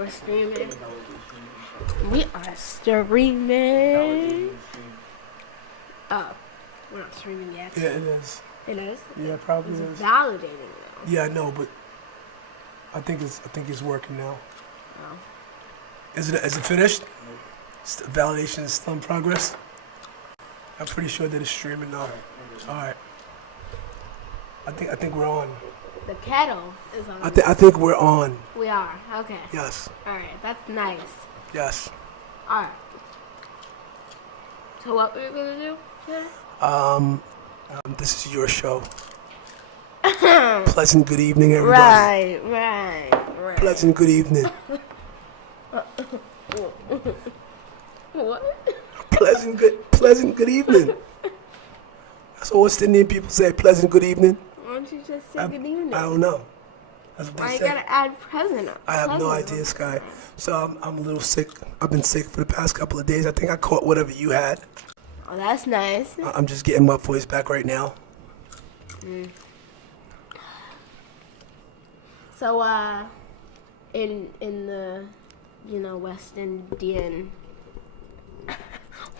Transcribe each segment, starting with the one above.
We're streaming. We are streaming. Oh, we're not streaming yet. Yeah, it is. It is? Yeah, it probably is. It's validating though. Yeah, I know, but I think it's working now. Oh. Is it finished? Validation is still in progress. I'm pretty sure that it's streaming now. All right. I think we're on. The kettle is on. I think we're on. We are. Okay. Yes. All right. That's nice. Yes. All right. So what we're gonna do today? This is your show. Pleasant good evening, everybody. Right. Pleasant good evening. What? Pleasant good evening. That's what West Indian people say. Pleasant good evening. Why don't you just say good evening? I don't know. That's what they Why say. you gotta add present? I have no idea, Sky. So I'm a little sick. I've been sick for the past couple of days. I think I caught whatever you had. Oh, that's nice. I'm just getting my voice back right now. So, in the, West Indian,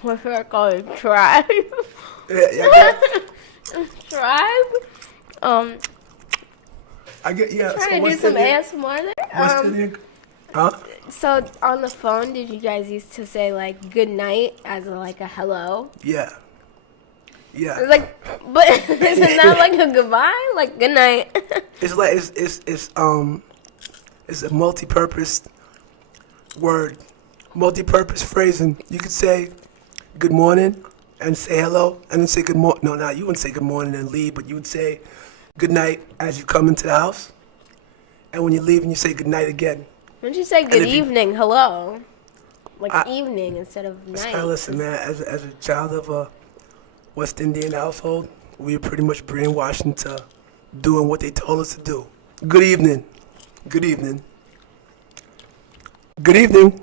what's that called? Tribe? Yeah. Tribe? I get, yeah. Trying to do some ASMR there? West Indian, huh? So, on the phone, did you guys used to say, like, good night as a hello? Yeah. It's like, but isn't that like a goodbye? Like, good night. It's like, it's a multi-purpose word, multi-purpose phrasing. You could say good morning and say hello, and then say good morning. No, you wouldn't say good morning and leave, but you would say good night as you come into the house. And when you leave, and you say good night again. Wouldn't you say good evening, hello? Like evening instead of night. Listen, man, as a child of a West Indian household, we were pretty much brainwashed into doing what they told us to do. Good evening. Good evening. Good evening.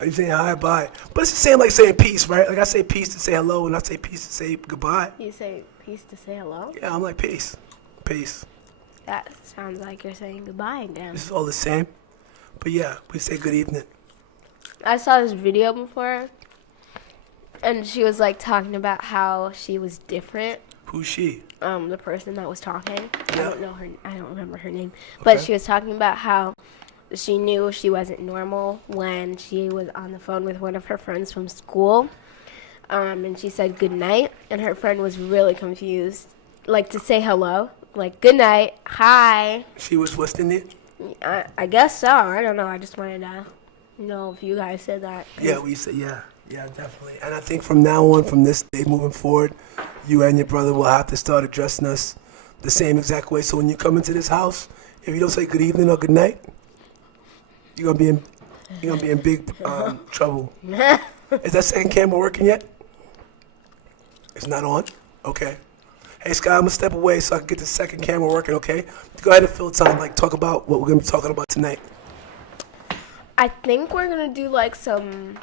Are you saying hi, bye? But it's the same like saying peace, right? Like I say peace to say hello, and I say peace to say goodbye. You say peace to say hello? Yeah, I'm like peace. Peace. That sounds like you're saying goodbye again. This is all the same. But yeah, we say good evening. I saw this video before, and she was like talking about how she was different. Who's she? The person that was talking. Yeah. I don't remember her name. But she was talking about how she knew she wasn't normal when she was on the phone with one of her friends from school. And she said good night, and her friend was really confused. Like to say hello. Like good night, hi. She was West Indian? I guess so. I don't know. I just wanted to know if you guys said that. Yeah, we said yeah, definitely. And I think from now on, from this day moving forward, you and your brother will have to start addressing us the same exact way. So when you come into this house, if you don't say good evening or good night, you're gonna be in big trouble. Is that second camera working yet? It's not on. Okay. Hey Sky, I'm gonna step away so I can get the second camera working. Okay. Go ahead and fill time. Like talk about what we're gonna be talking about tonight. I think we're gonna do like some.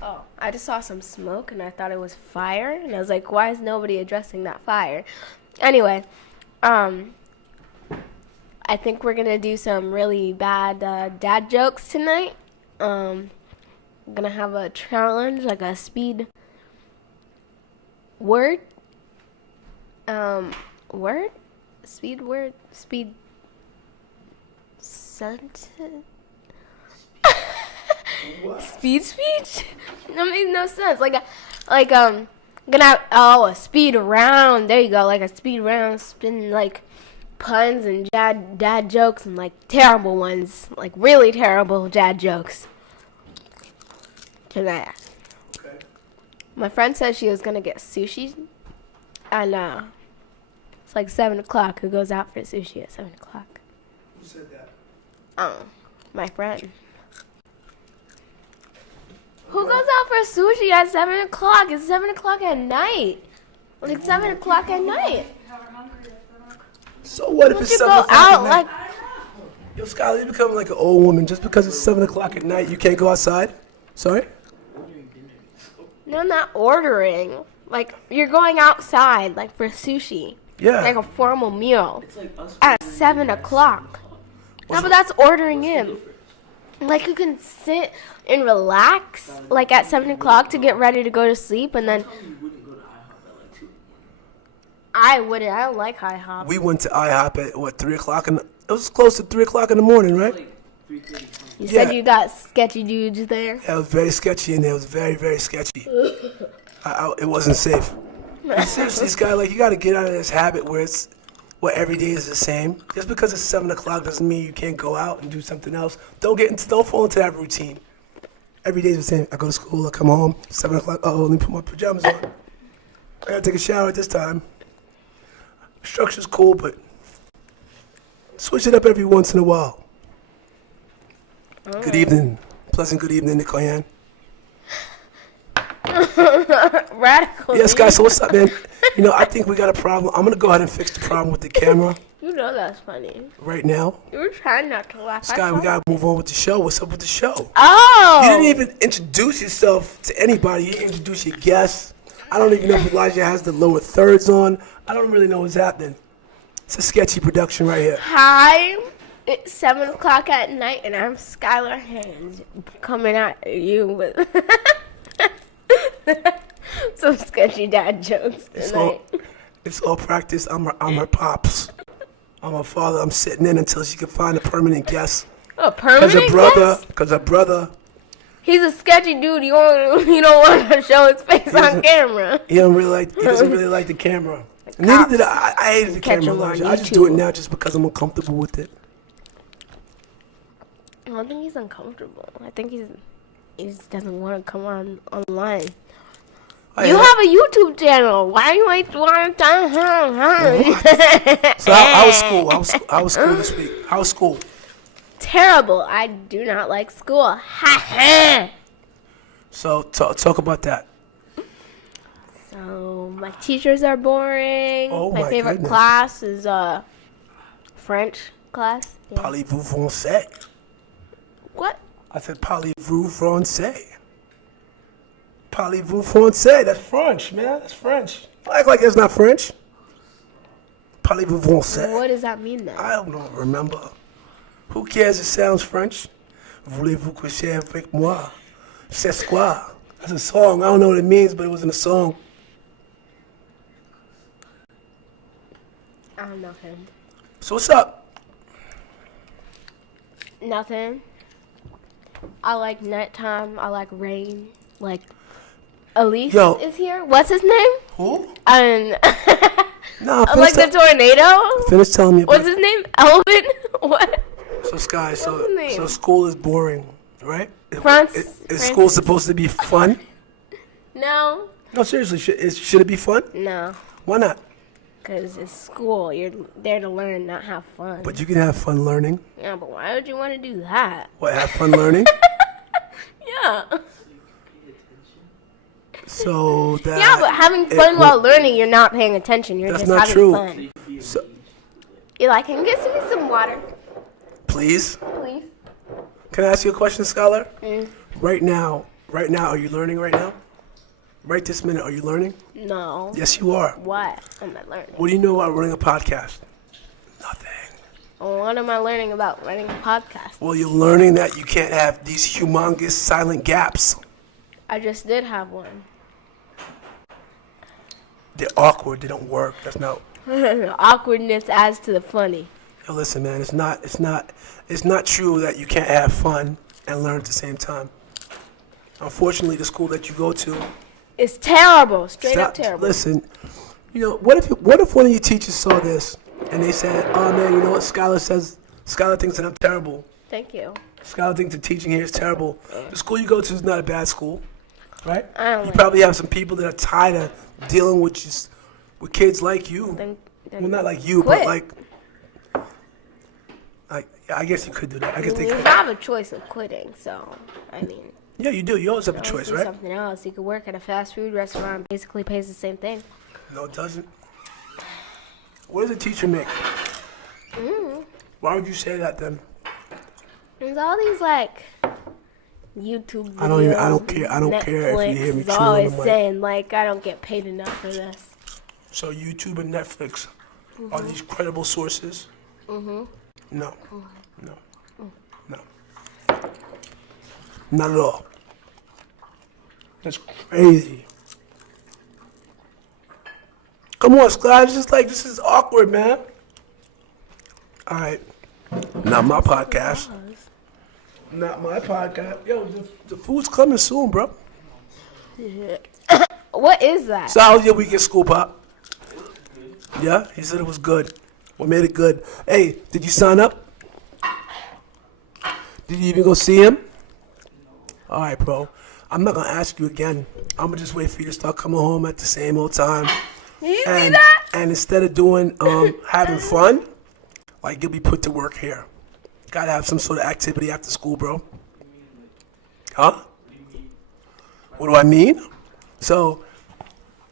Oh, I just saw some smoke and I thought it was fire, and I was like, why is nobody addressing that fire? Anyway, I think we're gonna do some really bad dad jokes tonight. I'm gonna have a challenge, like a speed word. Speed sentence. Speed speech? That makes no sense. Gonna have a speed round. There you go, like a speed round, spin like puns and dad jokes and like terrible ones, like really terrible dad jokes. Tonight. Okay. My friend said she was gonna get sushi, and it's like 7 o'clock. Who goes out for sushi at 7 o'clock? Who said that? My friend. Who goes out for sushi at 7 o'clock? It's 7 o'clock at night. Like 7 o'clock at night. So what if it's 7 o'clock at night? Yo, Skylar, you become like an old woman just because it's 7 o'clock at night. You can't go outside. Sorry? No, I'm not ordering. Like, you're going outside, like, for sushi. Yeah. Like a formal meal. At 7 o'clock. No, but that's ordering in. Like, you can sit and relax, like, at 7 o'clock to get ready to go to sleep, and then... I wouldn't. I don't like IHOP. We went to IHOP at 3 o'clock, and it was close to 3 o'clock in the morning, right? You said you got sketchy dudes there? Yeah, it was very sketchy in there. It was very, very sketchy. It wasn't safe. And seriously, this guy, like, you got to get out of this habit where every day is the same. Just because it's 7 o'clock doesn't mean you can't go out and do something else. Don't fall into that routine. Every day is the same. I go to school, I come home, 7 o'clock. Oh, let me put my pajamas on. I got to take a shower at this time. Structure's cool, but switch it up every once in a while. Good evening. Pleasant good evening, Nicole. Radical. Yes, guys, so what's up, man? I think we got a problem. I'm going to go ahead and fix the problem with the camera. You know that's funny. Right now. You were trying not to laugh. Sky, we got to move on with the show. What's up with the show? Oh! You didn't even introduce yourself to anybody. You didn't introduce your guests. I don't even know if Elijah has the lower thirds on. I don't really know what's happening. It's a sketchy production right here. Hi. It's 7 o'clock at night, and I'm Skylar Hands coming at you with some sketchy dad jokes tonight. It's all practice. I'm her pops. I'm her father. I'm sitting in until she can find a permanent guest. A permanent guest? Because her brother. He's a sketchy dude. You don't want to show his face on camera. He doesn't really like the camera. Neither did I. I hated the camera. I just do it now just because I'm uncomfortable with it. I don't think he's uncomfortable. I think he just doesn't want to come online. You have a YouTube channel. Why you ain't want to? So how was school? How was school this week? How was school? Terrible. I do not like school. So talk about that. So my teachers are boring. Oh my favorite class is French class. Yeah. Parlez-vous français? What? I said parlez-vous français. Parlez-vous français? That's French, man. That's French. Act like that's not French. Parlez-vous français? What does that mean then? I don't remember. Who cares? It sounds French. Voulez-vous coucher avec moi? C'est quoi? That's a song. I don't know what it means, but it was in a song. I don't know him. So what's up? Nothing. I like nighttime. I like rain. Like Elise is here. What's his name? Who? No, like the tornado. Finish telling me. What's his name? Elvin. What? So Sky, so school is boring, right? Is school supposed to be fun? No. No, seriously, should it be fun? No. Why not? Because it's school. You're there to learn, not have fun. But you can have fun learning. Yeah, but why would you want to do that? What, have fun learning? Yeah. So that. Yeah, but having fun while learning, you're not paying attention. You're just having fun. So, Eli, can you get me some water? Please? Please. Can I ask you a question, Scholar? Right now, are you learning right now? Right this minute, are you learning? No. Yes, you are. What am I learning? What do you know about running a podcast? Nothing. What am I learning about running a podcast? Well, you're learning that you can't have these humongous silent gaps. I just did have one. They're awkward. They don't work. That's not. Awkwardness adds to the funny. Yo, listen, man. It's not true that you can't have fun and learn at the same time. Unfortunately, the school that you go to. It's terrible. Straight up terrible. Listen, what if one of your teachers saw this and they said, "Oh man, you know what? Skylar thinks that I'm terrible. Thank you. Skylar thinks the teaching here is terrible." The school you go to is not a bad school, right? You probably have some people that are tired of dealing with kids like you. Well, not like you, but like I guess you could do that. I guess they could. You have a choice of quitting, so I mean. Yeah, you do. You always have a choice, right? Something else. You could work at a fast food restaurant. Basically, pays the same thing. No, it doesn't. What does a teacher make? Why would you say that then? There's all these like YouTube videos. I don't care. I don't care if you hear me chewing on the mic. Always saying like I don't get paid enough for this. So YouTube and Netflix are these credible sources? No. Not at all. That's crazy. Come on, Scott. It's just like, this is awkward, man. All right. Not my podcast. Not my podcast. Yo, the food's coming soon, bro. What is that? So how was your week at school, Pop? Yeah? He said it was good. What made it good? Hey, did you sign up? Did you even go see him? All right, bro. I'm not going to ask you again. I'm going to just wait for you to start coming home at the same old time. You see that? And instead of doing, having fun, like, you'll be put to work here. Got to have some sort of activity after school, bro. Huh? What do I mean? So,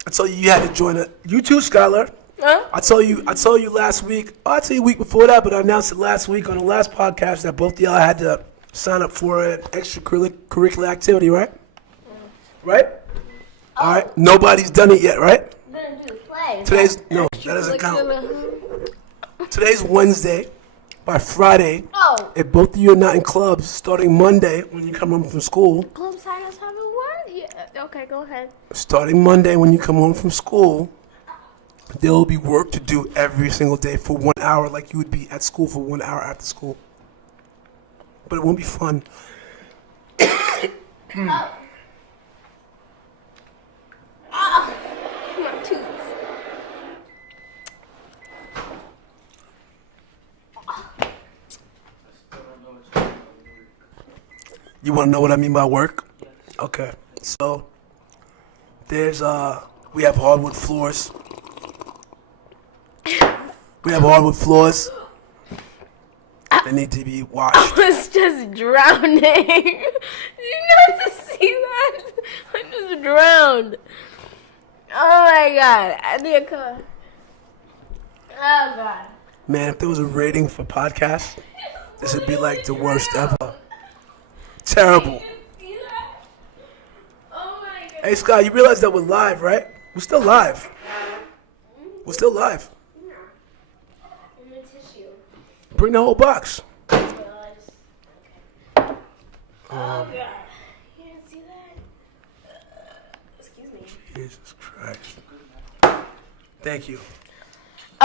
I told you had to join you too, Skylar. Huh? I told you last week. I told you a week before that, but I announced it last week on the last podcast that both of y'all had to sign up for an extracurricular activity, right? Right? All right. Nobody's done it yet, right? Didn't do play. No, that doesn't count. Today's Wednesday. By Friday, if both of you are not in clubs, starting Monday when you come home from school. Club science have a word? Yeah. Okay, go ahead. Starting Monday when you come home from school, there will be work to do every single day for 1 hour, like you would be at school for 1 hour after school. But it won't be fun. My tooth. You want to know what I mean by work? Okay. So, we have hardwood floors. We have hardwood floors. They need to be washed. I was just drowning. Did you not see that? I just drowned. Oh my god. I need a car. Oh god. Man, if there was a rating for podcasts, this would be like the worst ever. Terrible. See that? Oh my god. Hey, Scott, you realize that we're live, right? We're still live. We're still live. In the tissue. Bring the whole box. Oh god. You didn't see that? Excuse me. Jesus Christ. Thank you.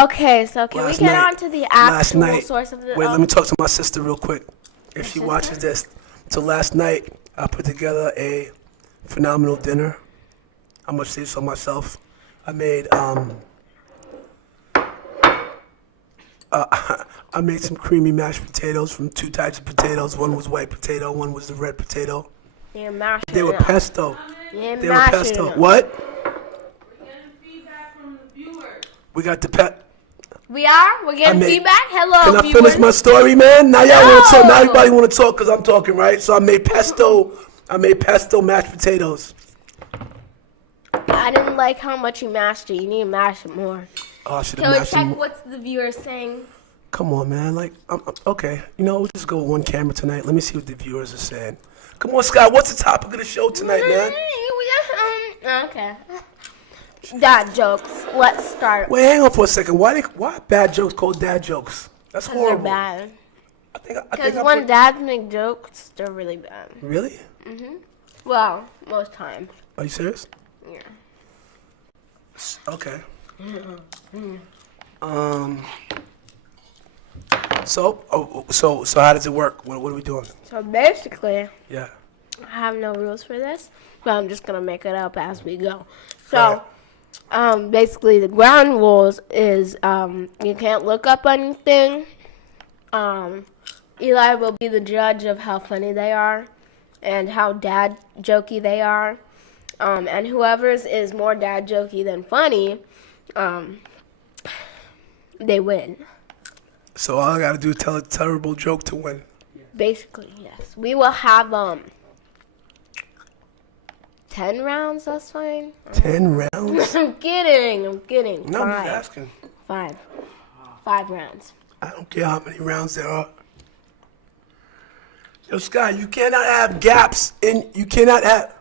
Okay, so can we get on to the actual source of the... Wait, let me talk to my sister real quick. If she watches this. So last night, I put together a phenomenal dinner. I'm going to say so myself. I made, I made some creamy mashed potatoes from two types of potatoes. One was white potato, one was the red potato. You're mashing They were it up. pesto. You're They were mashing pesto. it up. What? We're getting feedback from the viewers. We got the We are? We're getting feedback? Hello, Can I viewers. finish my story, man? Now y'all want to talk. Now No. everybody want to talk because I'm talking, right? So I made pesto mashed potatoes. I didn't like how much you mashed it. You need to mash it more. Oh, I should Can have we mashed check them. what's the viewers saying? Come on, man. Like, okay. You know, we'll just go with one camera tonight. Let me see what the viewers are saying. Come on, Scott. What's the topic of the show tonight, man? Okay. Dad jokes. Let's start. Wait, hang on for a second. Why bad jokes called dad jokes? That's They're horrible. bad. I think Because I when put- dads make jokes, they're really bad. Really? Well, most times. Are you serious? Yeah. Okay. So how does it work? What are we doing? So basically, Yeah. I have no rules for this, but I'm just gonna make it up as we go. So, basically, the ground rules is you can't look up anything. Eli will be the judge of how funny they are and how dad jokey they are. And whoever's is more dad jokey than funny, they win. So all I gotta do is tell a terrible joke to win. Basically, yes. We will have 10 rounds, that's fine. 10 rounds? I'm kidding. No, I'm just Five. asking. 5 rounds. I don't care how many rounds there are. Yo, Scott, you cannot have gaps in. You cannot have.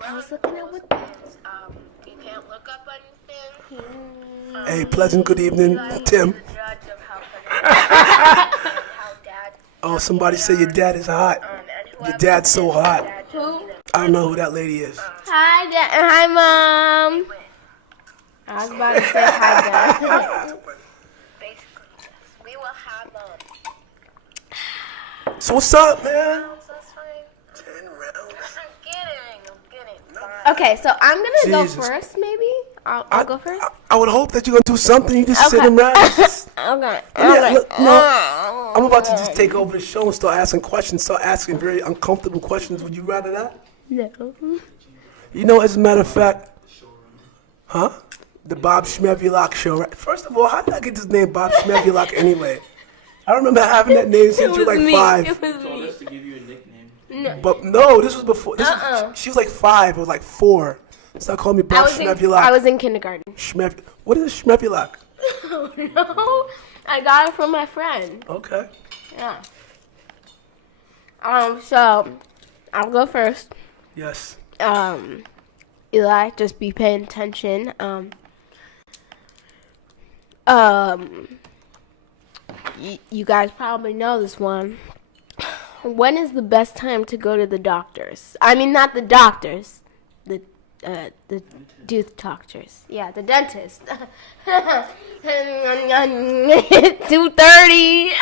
I was looking at what you can't look up anything. Hey, pleasant good evening, Tim. Oh, somebody say your dad is hot. Your dad's so hot. Who? I don't know who that lady is. Hi, Dad. Hi, Mom. I was about to say hi, Dad. We will have So what's up, man? that's fine. 10 rounds. I'm getting. Okay, so I'm going to go Jesus. first, maybe. I'll go first. I would hope that you're gonna do something. You just sit Okay. and ride. Okay. Yeah, look, no, I'm about to just take over the show and start asking questions. Start asking very uncomfortable questions. Would you rather that? No. You know, as a matter of fact, huh? The Bob Schmevulak show. Right? First of all, how did I get this name Bob Schmevulak anyway? I remember having that name since you were like 5. It was told me. us to give you a nickname. No. But no, this was before. She was like 5 or like 4. Start calling me Bob Schmevulak. I was in kindergarten. What is Schmevulak? No, I got it from my friend. Okay. Yeah. So I'll go first. Yes. Eli, just be paying attention. You guys probably know this one. When is the best time to go to the doctors? I mean, not the doctors. The tooth doctors. Yeah, the dentist. 2:30.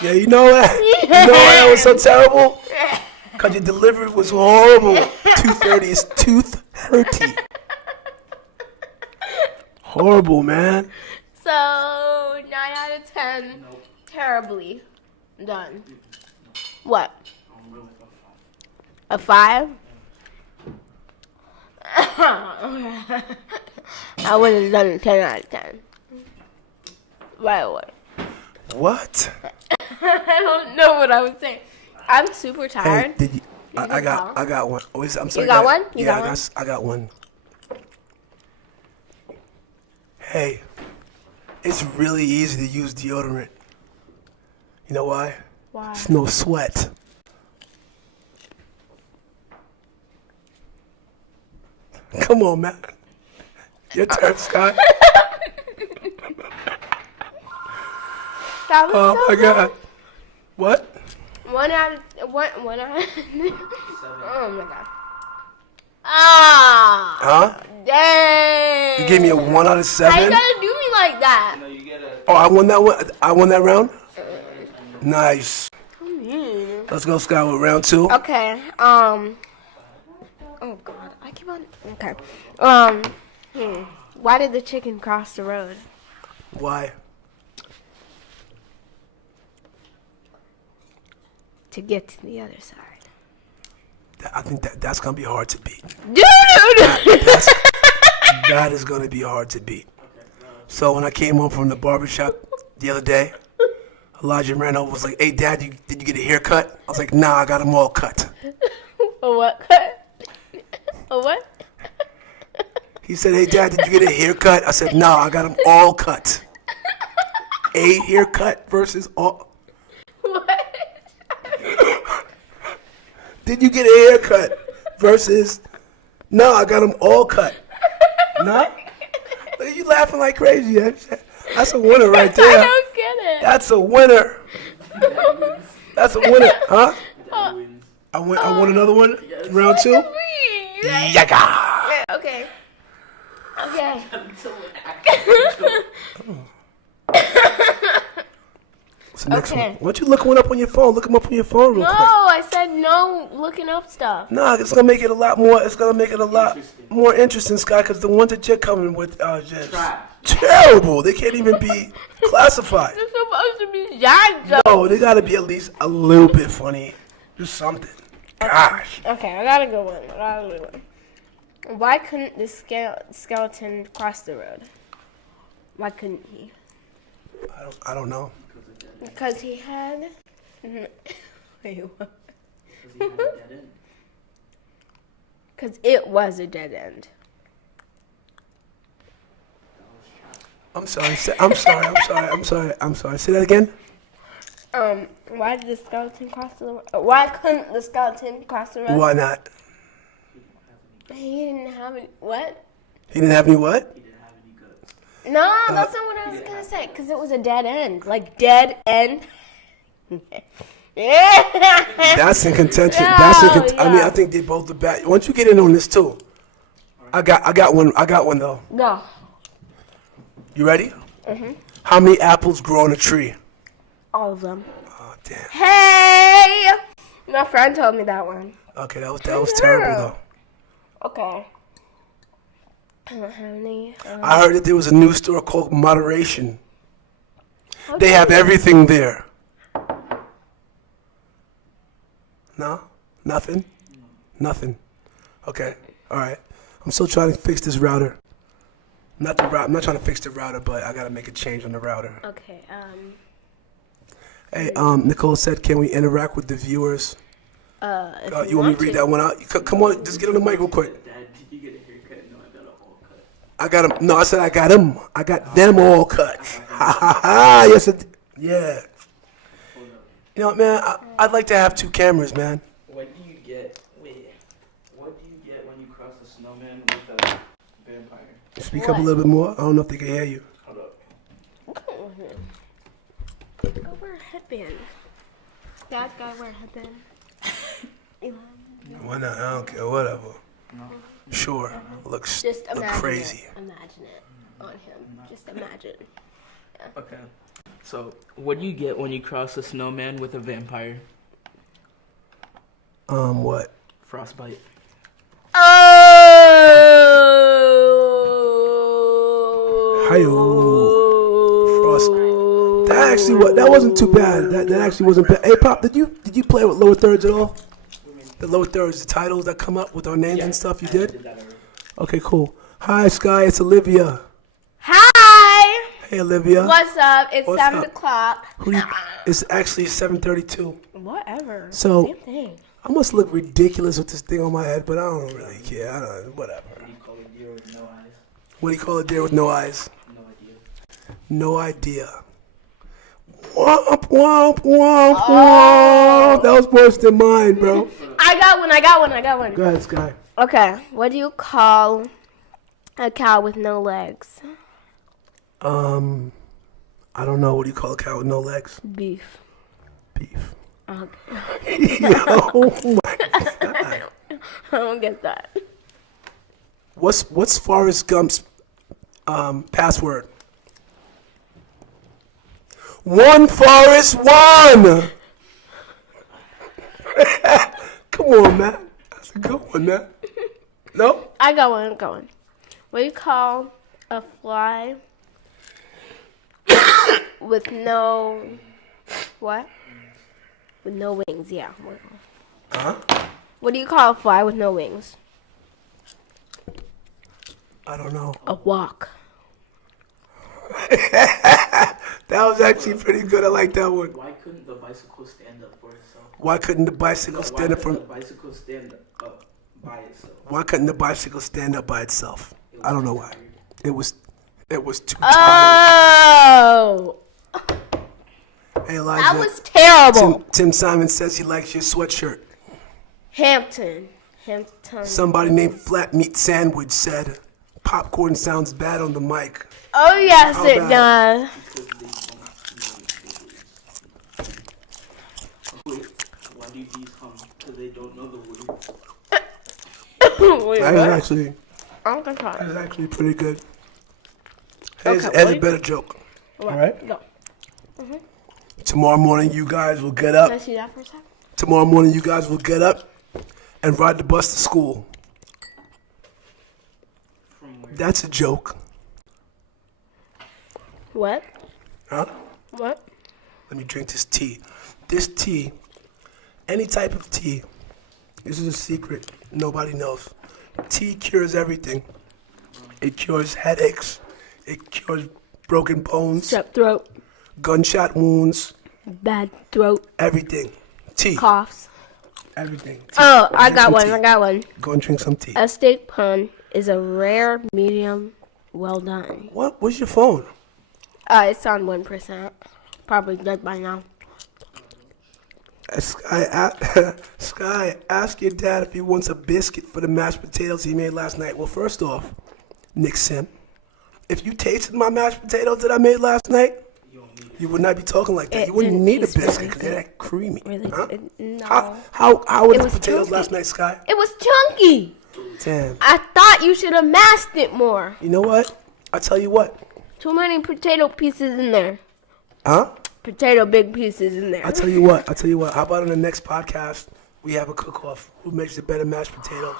Yeah, you know what? You know why that was so terrible? Because your delivery was horrible. 2:30 is tooth hurty. Horrible, man. So 9 out of 10. Terribly done. What? A 5? I would have done a 10 out of 10. Right away. What? I don't know what I was saying. I'm super Hey, tired. did you? I can got call. one. Oh, I'm sorry. got one? You yeah, got one? I got one. Hey, it's really easy to use deodorant. You know why? Why? It's no sweat. Come on, man. Your turn, Scott. That was Oh so my good. God. What? 1 out of one out. Oh my god. Ah. Huh? Dang. You gave me a 1 out of How you 7. gotta do me like that? No, you get a. Oh, I won that one. I won that round. Nice. Mm. Let's go, Scott, with round 2. Okay. Oh god, I keep on. Okay. Why did the chicken cross the road? Why? To get to the other side. I think that's gonna be hard to beat. Dude. That is gonna be hard to beat. So when I came home from the barbershop the other day, Elijah ran over and was like, "Hey, Dad, did you get a haircut?" I was like, "Nah, I got them all cut." A what? A what? He said, "Hey, Dad, did you get a haircut?" I said, "Nah, I got them all cut." A haircut versus all. What? Did you get a haircut versus? No, I got them all cut. No? Look at you laughing like crazy. That's a winner right I there. don't get it. That's a winner. That's a winner, huh? I won another one. Round 2. Yaga. Okay. Okay. What's the next Okay. one? Why don't you look one up on your phone? Look them up on your phone real No, quick. I said no looking up stuff. Nah, it's gonna make it a lot more. It's gonna make it a lot more interesting, Scott. Because the ones that you're coming with are just terrible. They can't even be classified. It's supposed to be giant. No, they gotta be at least a little bit funny. Do something. Gosh. Okay, I gotta go one. Why couldn't the skeleton cross the road? Why couldn't he? I don't know. Because he had. Wait, what? Because it was a dead end. I'm sorry. I'm sorry. Say that again. Why did the skeleton cross the road? Why couldn't the skeleton cross the road? Why not? He didn't have any. What? He didn't have any what? No, that's not what I was gonna say. Because it was a dead end. Like dead end. Yeah. That's in contention. No, I mean, yeah. I think they both the best. Once you get in on this too, I got one though. No. You ready? How many apples grow on a tree? All of them. Oh damn. Hey! My friend told me that one. Okay, that was terrible though. Okay. I don't have any. I heard that there was a new store called Moderation. How They do have you- everything there. No? Nothing? Nothing. Okay. All right. I'm still trying to fix this router. I'm not trying to fix the router, but I gotta make a change on the router. Okay, Hey, Nicole said, can we interact with the viewers? if You want me to read that one out? Come on, just get on the mic real quick. Dad, did you get a haircut? No, I got a whole cut. I got them. No, I said I got them. I got them all cut. Ha ha ha. Yes, yeah. You know what, man? I'd like to have 2 cameras, man. What do you get when you cross a snowman with a vampire? Speak up a little bit more. I don't know if they can hear you. Hold up. Go wear a headband. That guy wear a headband. Why not? I don't care. Whatever. Sure. Looks Just look imagine crazy. it. Imagine it on him. Just imagine. Okay. So, what do you get when you cross a snowman with a vampire? What? Frostbite. Oh. Hi-yo. Frost. That wasn't too bad. That actually wasn't bad. Hey, Pop, did you play with lower thirds at all? The lower thirds, the titles that come up with our names and stuff. You did? Okay, cool. Hi, Sky. It's Olivia. Hi. Hey, Olivia. What's up? It's What's 7 up? o'clock. It's actually 7:32. Whatever. So- Same thing. I must look ridiculous with this thing on my head, but I don't really care. I don't. Whatever. What do you call a deer with no eyes? What do you call a deer with no eyes? No idea. No idea. Womp womp womp womp. That was worse than mine, bro. I got one. Go ahead, Sky. Okay. What do you call a cow with no legs? I don't know. What do you call a cow with no legs? Beef. Beef. Okay. Oh my God. I don't get that. What's Forrest Gump's password? One Forrest, one. Come on, man. That's a good one, man. No? I got one. What do you call a fly with no what? With no wings, yeah. Huh? What do you call a fly with no wings? I don't know. A walk. That was actually pretty good. I like that one. Why couldn't the bicycle stand up for itself? Why couldn't the bicycle stand up Why from? couldn't the bicycle stand up by itself? Why couldn't the bicycle stand up by itself? I don't know why. It was too tired. Oh, Hey, Elijah. that was terrible. Tim Simon says he likes your sweatshirt. Hampton. Somebody named Flat Meat Sandwich said, popcorn sounds bad on the mic. Oh yes, How it bad? Wait, why do these hum? Because they don't know the words. does. Wait, That what? is actually pretty good. Here's Okay, a better joke. What? right. Go. Tomorrow morning, you guys will get Can I up. see that for a second? Tomorrow morning, you guys will get up and ride the bus to school. From where? That's a joke. What? Huh? What? Let me drink this tea. This tea, any type of tea, this is a secret nobody knows. Tea cures everything. It cures headaches. It cures broken bones, Strep throat, gunshot wounds, bad throat, everything. Tea, coughs. everything. Tea. Oh, I Drink got some one. tea. I got one. Go and drink some tea. A steak pun is a rare medium well done. What? What's your phone? It's on 1%. Probably dead by now. Sky, ask your dad if he wants a biscuit for the mashed potatoes he made last night. Well, first off, Nick Sim, if you tasted my mashed potatoes that I made last night, You don't need it. You would not be talking like that. It- You wouldn't it- need a it's biscuit really because they're good. that creamy. Really huh? good. No. How were It the was potatoes chunky. last night, Sky? It was chunky. Damn. I thought you should have mashed it more. You know what? I tell you what. Too many potato pieces in there. Huh? Potato big pieces in there. I tell you what. How about on the next podcast we have a cook-off? Who makes the better mashed potatoes?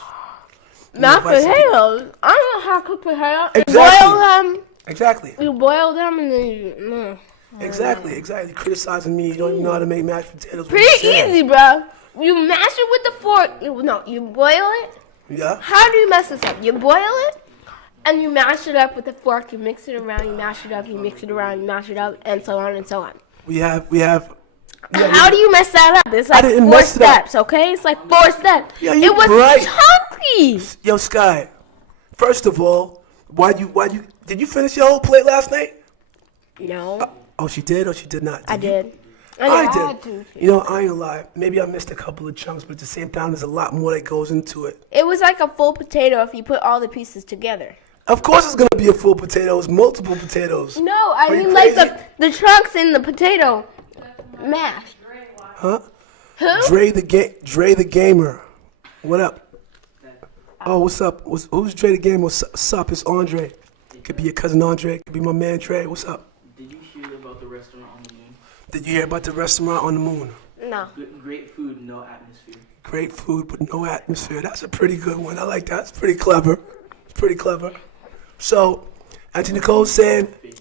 Mashed Vice- potatoes. I don't know how to cook potatoes. You Exactly. boil them. Exactly. You boil them and then you. Exactly. Criticizing me. You don't even know how to make mashed potatoes. What you Pretty saying? easy, bro. You mash it with the fork. You boil it. Yeah. How do you mess this up? You boil it, and you mash it up with a fork. You mix it around. You mash it up. You mix it around. You mash it up, and so on and so on. We have. Yeah, How do you mess that up? It's like didn't 4 mess it up. steps, okay? It's like 4 steps. Yeah, you it was right. chunky. Yo, Sky. First of all, why you did you finish your whole plate last night? No, Oh, she did or she did not? I you? did. I had did. to. You know, I ain't gonna lie. Maybe I missed a couple of chunks, but at the same time, there's a lot more that goes into it. It was like a full potato if you put all the pieces together. Of course, it's gonna be a full potato. It's multiple potatoes. No, I Are you mean like crazy? the trunks in the potato mashed. Huh? Who? Dre the gamer. What up? Oh, what's up? Who's Dre the gamer? What's up? It's Andre. Could be your cousin Andre. Could be my man Dre. What's up? Did you hear about the restaurant on the moon? Did you hear about the restaurant on the moon? No. Great food, no atmosphere. Great food, but no atmosphere. That's a pretty good one. I like that. It's pretty clever. It's pretty clever. So, Auntie Nicole saying, Fake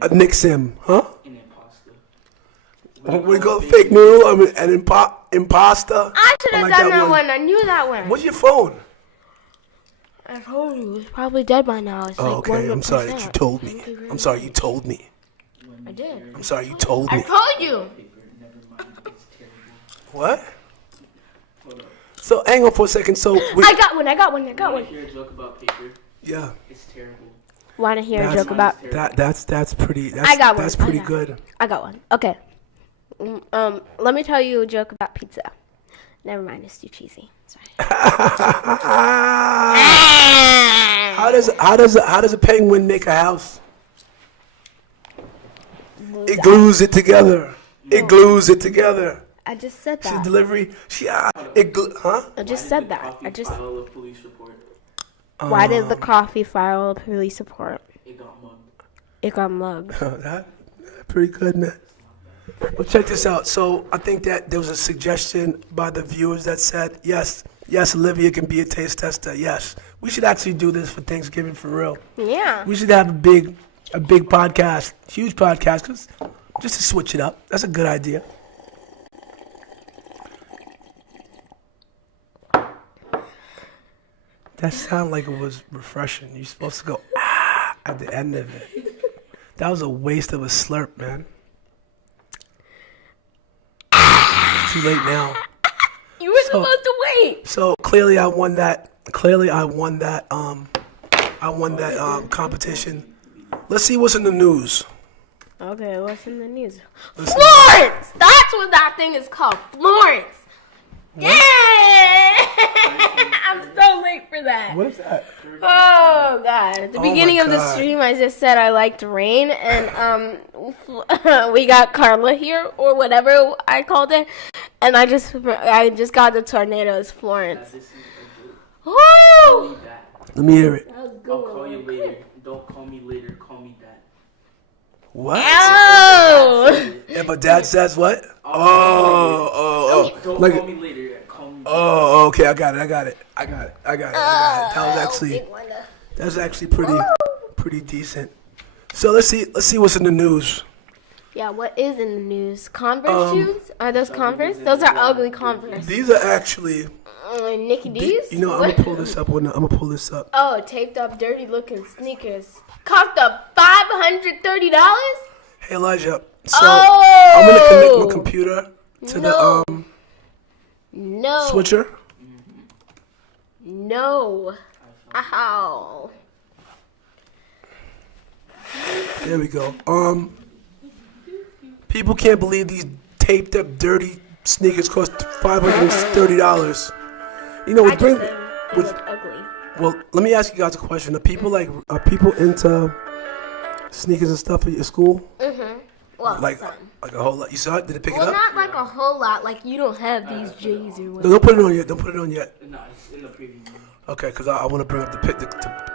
noodle. Nick Sim, huh? And impasta. What do you call it? Fake noodle? I mean, an impasta? I should have like done that that one. one. I knew that one. What's your phone? I told you. It's probably dead by now. It's Oh, like okay. I'm sorry that 100%. you told me. I'm sorry you told me. I did. I'm sorry you told I me. told you. Paper, never mind, it's terrible. What? Hold up. So, hang on for a second. So, I got one. Want to hear a joke about paper? yeah. It's terrible. Want to hear a That's- joke about? That's pretty. That's, I got one. That's pretty I got good. I got one. Okay. Let me tell you a joke about pizza. Never mind. It's too cheesy. Sorry. How does a penguin make a house? It glues it together. It glues it together. I just said She that. delivery. Huh? I just said that. Coffee I just. file a police report. Why did the coffee file a police report? It got mugged. It got mugged. That pretty good, man. Well, check this out. So I think that there was a suggestion by the viewers that said, yes, Olivia can be a taste tester. Yes, we should actually do this for Thanksgiving for real. Yeah. We should have a big podcast, huge podcast, just to switch it up. That's a good idea. That sounded like it was refreshing. You're supposed to go at the end of it. That was a waste of a slurp, man. It's too late now. You were supposed to wait. So clearly I won that. Competition. Let's see what's in the news. Okay, what's in the news? Let's see. Florence! That's what that thing is called. Florence. Yeah! I'm so late for that. What is that? Oh god! At the Oh my beginning of the God. stream, I just said I liked rain, and we got Carla here or whatever I called it, and I just got the tornadoes, Florence. This is a joke. Woo! Leave that. Let me hear it. That was I'll call you later. Don't call me later. Call me dad. What? Oh! Yeah, but Dad says what? Oh. Don't Like, call me later. Call me. oh, okay. I got it. That was actually pretty decent. So let's see what's in the news. Yeah, what is in the news? Converse shoes? Are those Converse? Those are ugly Converse. These are actually, Nicky D's? you know, I'm gonna pull this up. Oh, taped up, dirty looking sneakers. Cost up $530? Hey Elijah, so Oh! I'm gonna connect my computer to No. the No. switcher. No. Ow. There we go. People can't believe these taped up, dirty sneakers cost $530. You know, I which bring, just said it which, looked ugly. well, let me ask you guys a question. Are people into sneakers and stuff at your school? Well, like some. like a whole lot. You saw it? Did it pick Well, it up? not like a whole lot. Like you don't have these J's or No, whatever. don't put it on yet. Don't put it on yet. No, it's in the preview. Okay, because I want to bring up the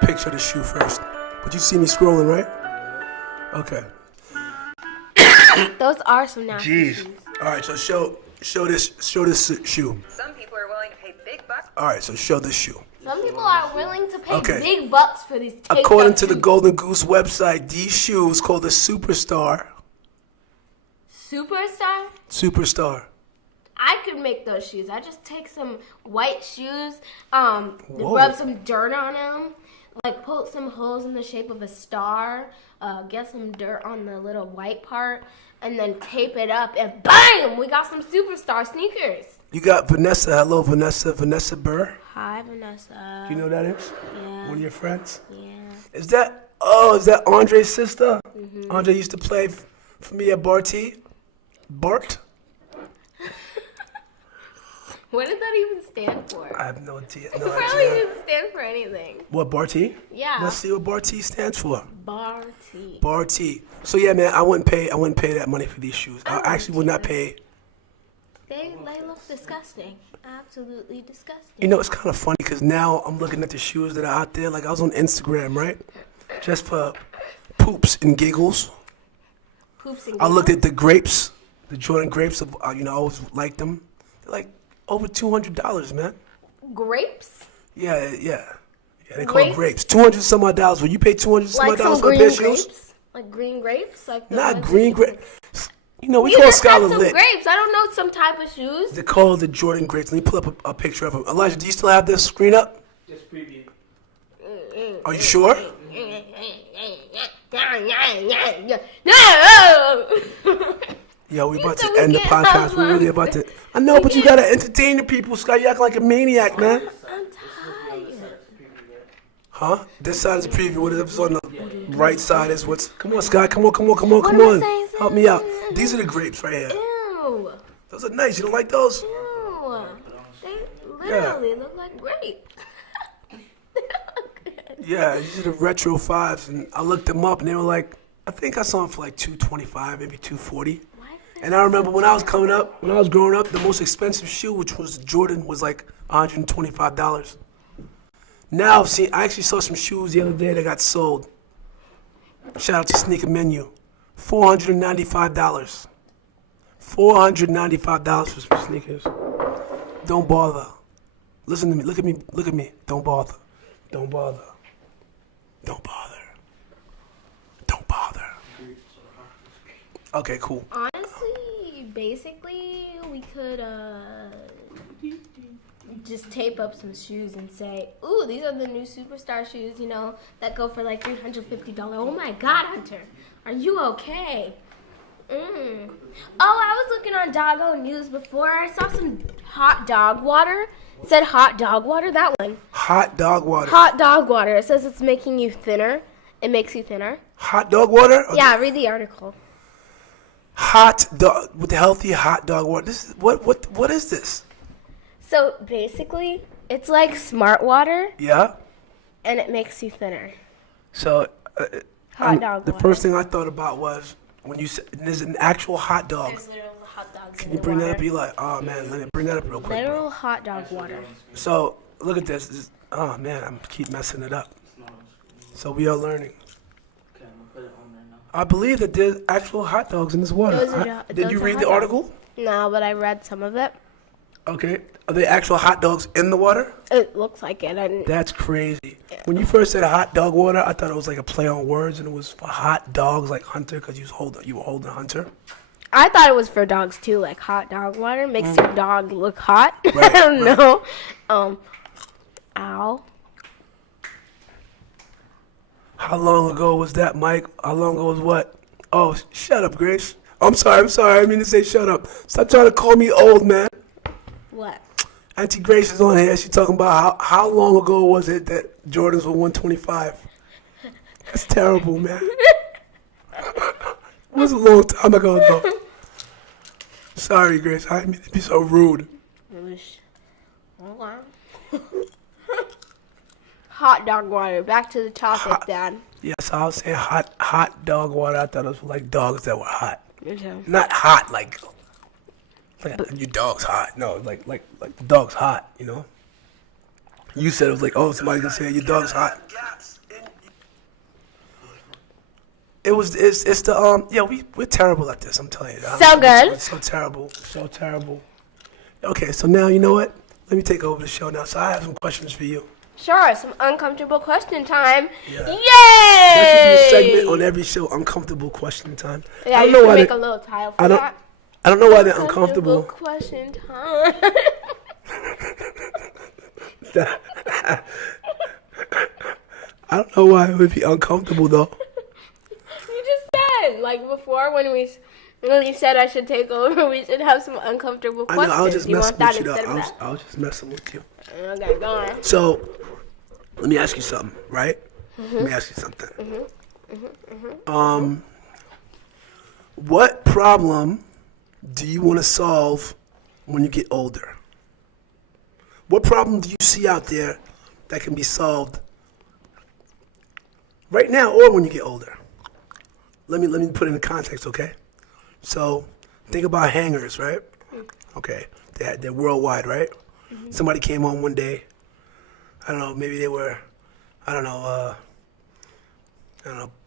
picture of the shoe first. But you see me scrolling, right? Okay. Those are some nasty Jeez. shoes. All right, so show this shoe. Some people are willing to pay big bucks. All right, so show this shoe. Some people are willing to pay Okay. big bucks for these. According to the Golden Goose website, these shoes called the Superstar. Superstar. Superstar. I could make those shoes. I just take some white shoes, Whoa. rub some dirt on them, like poke some holes in the shape of a star, get some dirt on the little white part, and then tape it up, and bam! We got some Superstar sneakers. You got Vanessa. Hello, Vanessa. Vanessa Burr. Hi, Vanessa. Do you know who that is? Yeah. One of your friends? Yeah. Is that Andre's sister? Mm-hmm. Andre used to play for me at Barty. Bart? What did that even stand for? I have no idea. It No probably idea. didn't stand for anything. What, Barty? Yeah. Let's see what Barty stands for. Barty. Barty. So yeah, man, I wouldn't pay that money for these shoes. I actually would not pay. They look disgusting. Absolutely disgusting. You know, it's kind of funny because now I'm looking at the shoes that are out there. Like I was on Instagram, right? Just for poops and giggles. Poops and I looked at the grapes, the Jordan grapes. I always liked them. They're like over $200, man. grapes. Yeah. They call it Grapes? grapes. $200 some odd dollars. Will you pay $200 some Like odd dollars some for a green pair of shoes? grapes. Like green grapes. Like the Not ones green that- grapes. You know, we You call just said Skylar some lit. grapes. I don't know some type of shoes. They're called the Jordan grapes. Let me pull up a picture of them. Elijah, do you still have this screen up? Just preview. Are you sure? No. Yo, we about said to we end the can't podcast. have We're really about to. I know, but you gotta entertain the people, Scott. You act like a maniac, man. I'm tired. Huh? This side is a preview. What is on the right side is what's. Come on, Scott. Come on. am I saying? Help me out. These are the grapes right here. Ew. Those are nice. You don't like those? Ew. They literally look like grapes. Yeah, these are the retro fives, and I looked them up, and they were like, I think I saw them for like $225, maybe $240. And I remember when I was growing up, the most expensive shoe, which was Jordan, was like $125. Now, see, I actually saw some shoes the other day that got sold. Shout out to Sneaker Menu, $495. $495 for some sneakers. Don't bother. Listen to me. Look at me. Look at me. Don't bother. Don't bother. Don't bother. Don't bother. Okay, cool. Honestly, basically, we could just tape up some shoes and say, "Ooh, these are the new Superstar shoes, you know, that go for like $350." Oh my God, Hunter, are you okay? Oh, I was looking on Doggo News before. I saw some hot dog water. It said hot dog water. That one. Hot dog water. Hot dog water. It says it's making you thinner. It makes you thinner. Hot dog water? Yeah, read the article. Hot dog with healthy hot dog water. This is what is this? So basically, it's like smart water, Yeah. and it makes you thinner. So Hot dog the water. first thing I thought about was when you said there's an actual hot dog. There's literal hot dogs Can in you the bring that water. up? Be like, oh man, let me bring that up real quick, bro. Literal hot dog water. So look at this. Oh man, I'm keep messing it up. So we are learning. Okay, I'm gonna put it on there now. I believe that there's actual hot dogs in this water. Those are Did those you are read hot the dogs. article? No, but I read some of it. Okay. Are they actual hot dogs in the water? It looks like it. I didn't. That's crazy. When you first said hot dog water, I thought it was like a play on words, and it was for hot dogs like Hunter, because you were holding Hunter. I thought it was for dogs too, like hot dog water makes your dog look hot. I Right, don't right. know. Ow. How long ago was that, Mike? How long ago was what? Oh, shut up, Grace. I'm sorry. I didn't mean to say shut up. Stop trying to call me old, man. What? Auntie Grace is on here. She's talking about how long ago was it that Jordans were 125? That's terrible, man. It was a long time ago, though. Sorry, Grace. I didn't mean to be so rude. Hold on. Hot dog water. Back to the topic, Dad. Yes, I was saying hot dog water. I thought it was like dogs that were hot. Okay. Not hot like your dog's hot. No, like the dog's hot. You know. You said it was like, oh, somebody's gonna say your dog's hot. It's the yeah, we're terrible at this. I'm telling you. So good. It's so terrible. So terrible. Okay, so now you know what? Let me take over the show now. So I have some questions for you. Sure, some uncomfortable question time. Yeah. Yay! This is a segment on every show, uncomfortable question time. Yeah, I don't you know can why make they- a little tile for I don't that. I don't know why they're uncomfortable. Question time. I don't know why it would be uncomfortable though. You just said, like before when you said I should take over, we should have some uncomfortable I questions. know, I was just you messing want that with you though. instead of that? I was just messing with you. Okay, go on. So, let me ask you something, right? Let me ask you something. What problem do you want to solve when you get older? What problem do you see out there that can be solved right now or when you get older? Let me put it in context, okay? So, think about hangers, right? Okay, they're worldwide, right? Somebody came home one day. I don't know, maybe they were,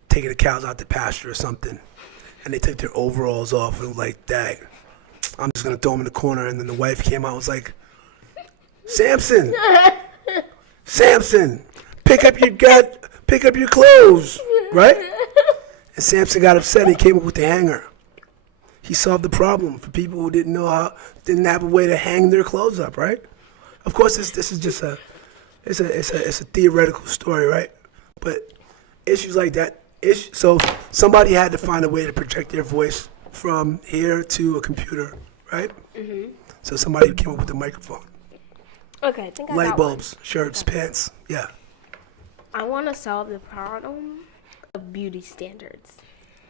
taking the cows out the pasture or something, and they took their overalls off and was like, "Dang, I'm just gonna throw them in the corner." And then the wife came out and was like, "Samson, Samson, pick up your clothes," right? And Samson got upset and he came up with the hanger. He solved the problem for people who didn't have a way to hang their clothes up, right? Of course, this is just it's a theoretical story, right? But issues like that, so somebody had to find a way to project their voice from here to a computer, right? So somebody came up with a microphone, Okay, I think I light got one. bulbs, shirts, pants, yeah. I want to solve the problem of beauty standards.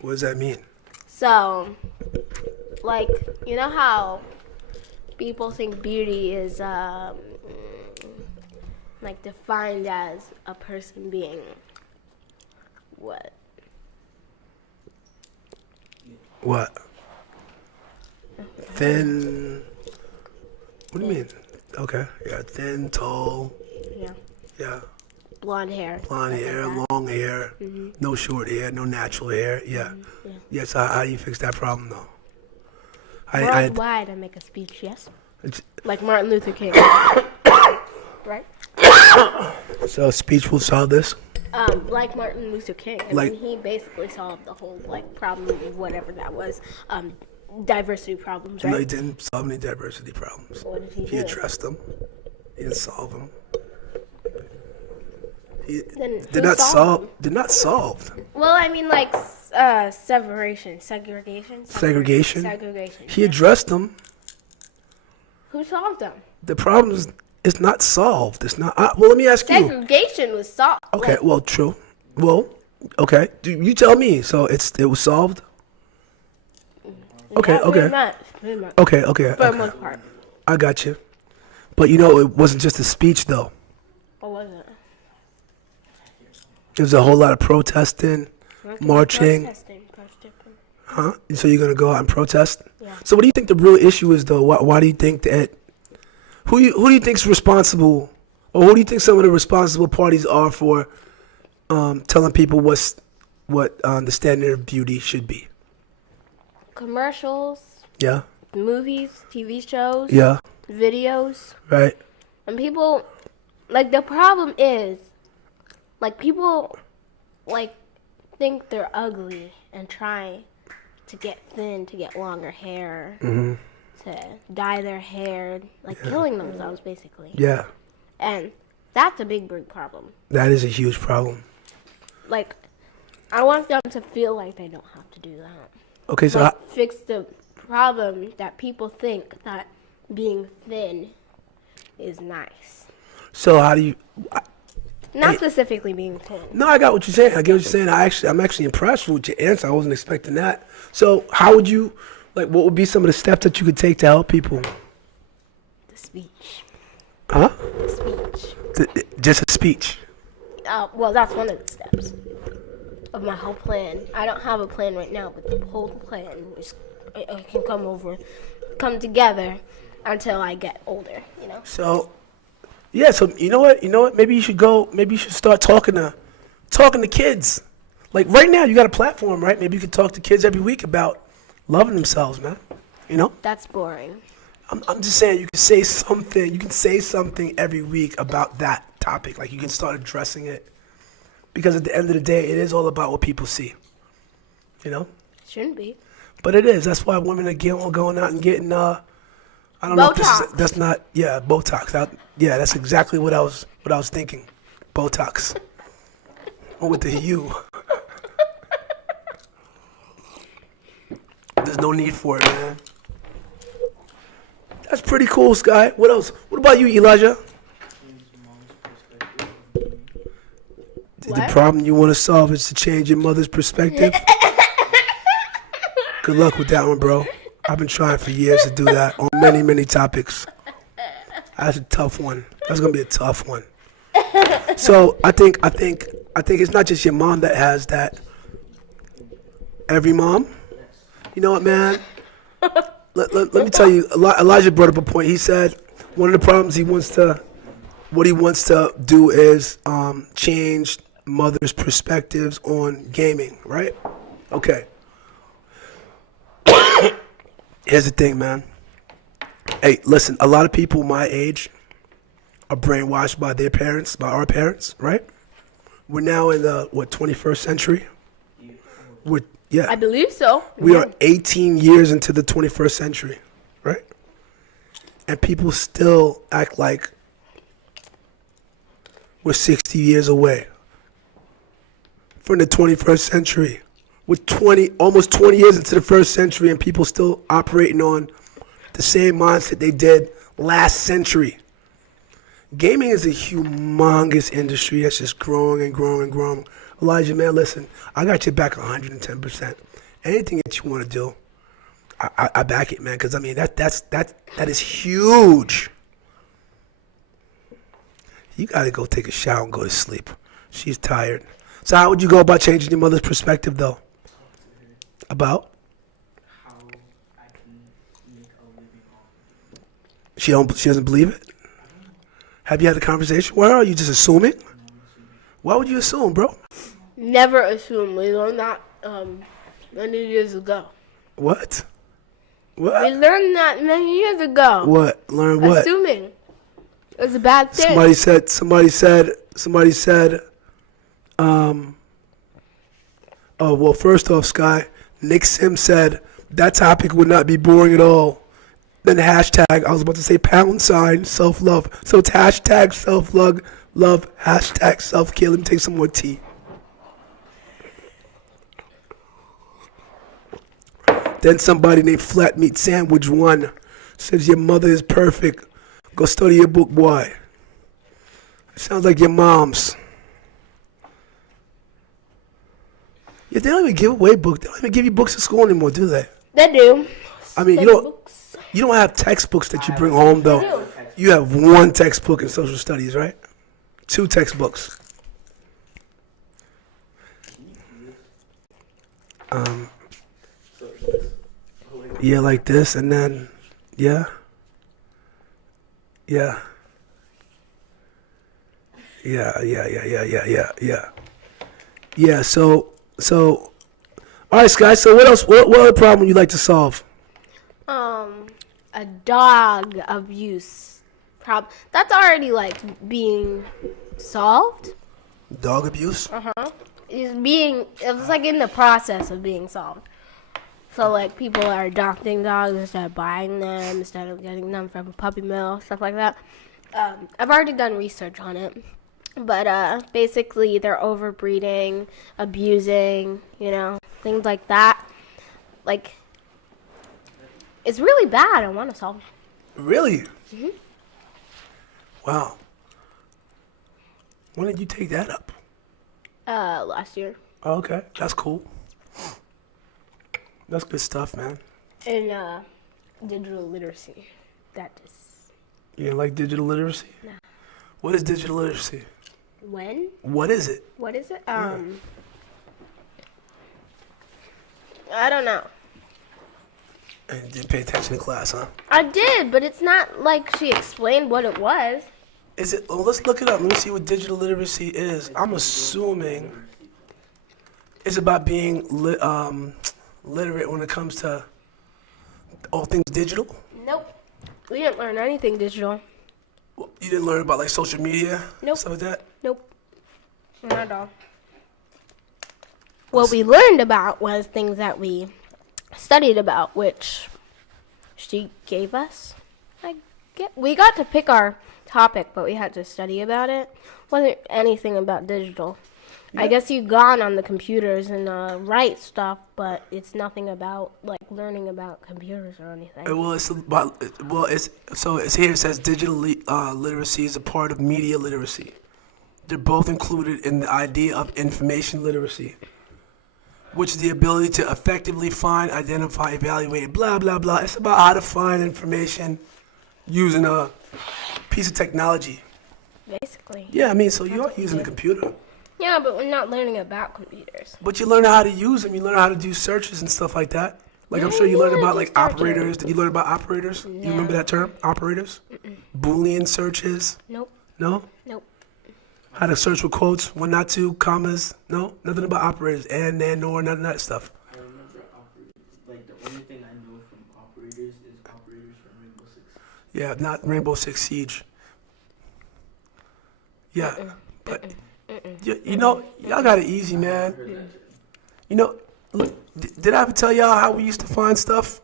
What does that mean? So, like, you know how people think beauty is like defined as a person being what? What? Thin. What do you mean? Okay, yeah, thin, tall, Yeah. yeah. Blonde hair. Blonde stuff like hair, that. long hair, no short hair, no natural hair. Yeah. Yeah. So how do you fix that problem though? Worldwide, I make a speech, yes? It's- Like Martin Luther King. Right? So speech will solve this. Like Martin Luther King. I Like- mean, he basically solved the whole, like, problem of whatever that was. Diversity problems, No, he right? didn't solve any diversity problems. What did he He do? addressed them. He didn't solve them. Then They're who not solved solved. them? They're not solved. Well, I mean, like, segregation. Segregation. Segregation. He addressed them. Who solved them? The problem is not solved. It's not. Well, let me ask you. Segregation was solved. Okay. Like, Well, true. Well, okay. You tell me. So it was solved. Okay. yeah, Okay. Pretty much. Okay. For the Okay. most part. I got you. But you know, it wasn't just a speech though. Or was it? There was a whole lot of protesting, marching. Protesting. Huh? So you're gonna go out and protest? Yeah. So what do you think the real issue is though? Why do you think that? Who do you think's responsible, or who do you think some of the responsible parties are for telling people what the standard of beauty should be? Commercials, Yeah. movies, TV shows, Yeah. videos. Right. And people, like, the problem is, like, people, like, think they're ugly and try to get thin, to get longer hair, to dye their hair, like, killing themselves, basically. Yeah. And that's a big problem. That is a huge problem. Like, I want them to feel like they don't have to do that. Okay. So Like, fix the problem that people think that being thin is nice. how do you? Not specifically being thin. No, I got what you're saying. I get what you're saying. I'm actually impressed with your answer. I wasn't expecting that. So how would you, like, what would be some of the steps that you could take to help people? The speech. Huh? The speech. Just a speech. Well, that's one of the steps. of my whole plan. I don't have a plan right now, but the whole plan is it can come together until I get older. You know. So, yeah. So you know what? Maybe you should go. Maybe you should start talking to kids. Like right now, you got a platform, right? Maybe you could talk to kids every week about loving themselves, man. You know. That's boring. I'm just saying you can say something. You can say something every week about that topic. Like you can start addressing it. Because at the end of the day, it is all about what people see. You know? Shouldn't be. But it is. That's why women are going out and getting, I don't know if this is, Botox. that's not, yeah, Botox. Yeah, that's exactly what I was thinking. Botox. With the U. There's no need for it, man. That's pretty cool, Sky. What else? What about you, Elijah? The What? problem you want to solve is to change your mother's perspective. Good luck with that one, bro. I've been trying for years to do that on many, many topics. That's a tough one. That's gonna be a tough one. So I think it's not just your mom that has that. Every mom. You know what, man? Let me tell you. Elijah brought up a point. He said one of the problems what he wants to do is change mothers' perspectives on gaming, right? Okay. Here's the thing, man. Hey, listen, a lot of people my age are brainwashed by their parents, by our parents, right? We're now in the, 21st century? I believe so. We are 18 years into the 21st century, right? And people still act like we're 60 years away from the 21st century. We're almost 20 years into the first century, and people still operating on the same mindset they did last century. Gaming is a humongous industry that's just growing and growing and growing. Elijah, man, listen, I got your back 110%. Anything that you want to do, I back it, man, because I mean that is huge. You gotta go take a shower and go to sleep. She's tired. So how would you go about changing your mother's perspective, though? About? How I can make a living off She doesn't believe it? Have you had a conversation with her? Or are you just assuming? Why would you assume, bro? Never assume. We learned that many years ago. What? We What? learned that many years ago. What? Learn what? Assuming. It's a bad thing. Somebody said, oh, well, first off, Sky, Nick Sims said that topic would not be boring at all. Then hashtag, I was about to say # self-love. So it's hashtag self-love, hashtag self-care. Let me take some more tea. Then somebody named Flat Meat Sandwich 1 says your mother is perfect. Go study your book, boy. Sounds like your mom's. Yeah, they don't even give away books. They don't even give you books at school anymore, do they? They do. I mean, Study books. you don't have textbooks that you bring home, though. You have one textbook in social studies, right? 2 textbooks. Yeah, like this, and then, yeah. Yeah. Yeah, so, all right, Sky, so what else, what other problem would you like to solve? A dog abuse problem. That's already, like, being solved. Dog abuse? It's like in the process of being solved. So, like, people are adopting dogs instead of buying them, instead of getting them from a puppy mill, stuff like that. I've already done research on it. But, basically, they're overbreeding, abusing, things like that. Like, it's really bad. I want to solve it. Really? Mm-hmm. Wow. When did you take that up? Last year. Oh, okay, that's cool. That's good stuff, man. And, digital literacy. That is. You like digital literacy? No. What is digital literacy? When? What is it? What is it? I don't know. And you didn't pay attention to class, huh? I did, but it's not like she explained what it was. Is it? Oh, let's look it up. Let me see what digital literacy is. I'm assuming it's about being literate when it comes to all things digital. Nope. We didn't learn anything digital. You didn't learn about like social media, Nope. stuff like that. Nope. Not at all. What we learned about was things that we studied about, which she gave us. We got to pick our topic, but we had to study about it. Wasn't anything about digital. I guess you gone on the computers and write stuff, but it's nothing about like learning about computers or anything. Well, it's about it's here. It says digital literacy is a part of media literacy. They're both included in the idea of information literacy, which is the ability to effectively find, identify, evaluate, blah blah blah. It's about how to find information using a piece of technology. Basically. Yeah, I mean, so you are using a computer. Yeah, but we're not learning about computers. But you learn how to use them. You learn how to do searches and stuff like that. Like I'm sure you learned about like operators. Did you learn about operators? No. You remember that term, operators? Boolean searches? Nope. No? Nope. How to search with quotes, one, not two, commas? No? Nothing about operators. And, nor, none of that stuff. I remember operators. Like the only thing I know from operators is operators from Rainbow Six. Yeah, not Rainbow Six Siege. Yeah, but you know, y'all got it easy, man. You know, look, did I ever tell y'all how we used to find stuff?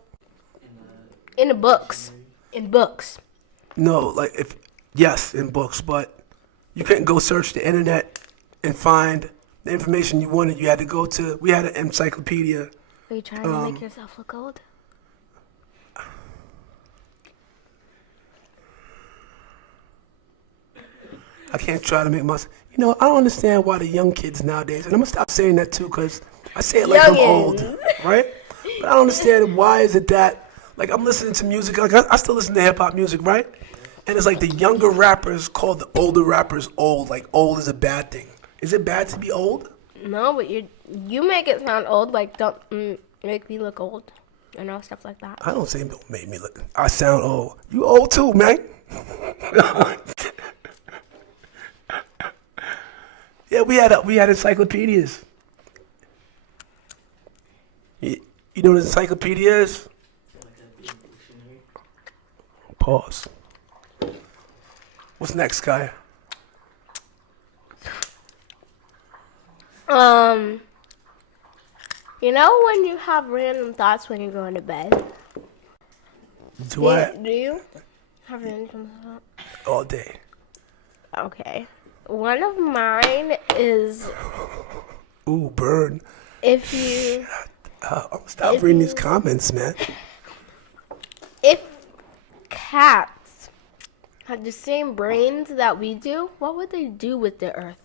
In the books. In books. No, like yes, in books, but you couldn't go search the internet and find the information you wanted. You had to go to. We had an encyclopedia. Are you trying to make yourself look old? I can't try to make myself. You know, I don't understand why the young kids nowadays, and I'm gonna stop saying that too, cause I say it like I'm old, right? But I don't understand why is it that, like, I'm listening to music, like I still listen to hip hop music, right? And it's like the younger rappers call the older rappers old, like old is a bad thing. Is it bad to be old? No, but you make it sound old. Like don't make me look old. You know, stuff like that. I don't say don't make me look. I sound old. You old too, man. Yeah, we had encyclopedias. You know what an encyclopedia is? Pause. What's next, Kai? You know when you have random thoughts when you're going to bed? Do I? Do you have random thoughts? All day. Okay. One of mine is Ooh, burn. if you Stop reading these comments, man. if cats had the same brains that we do, what would they do with the earth?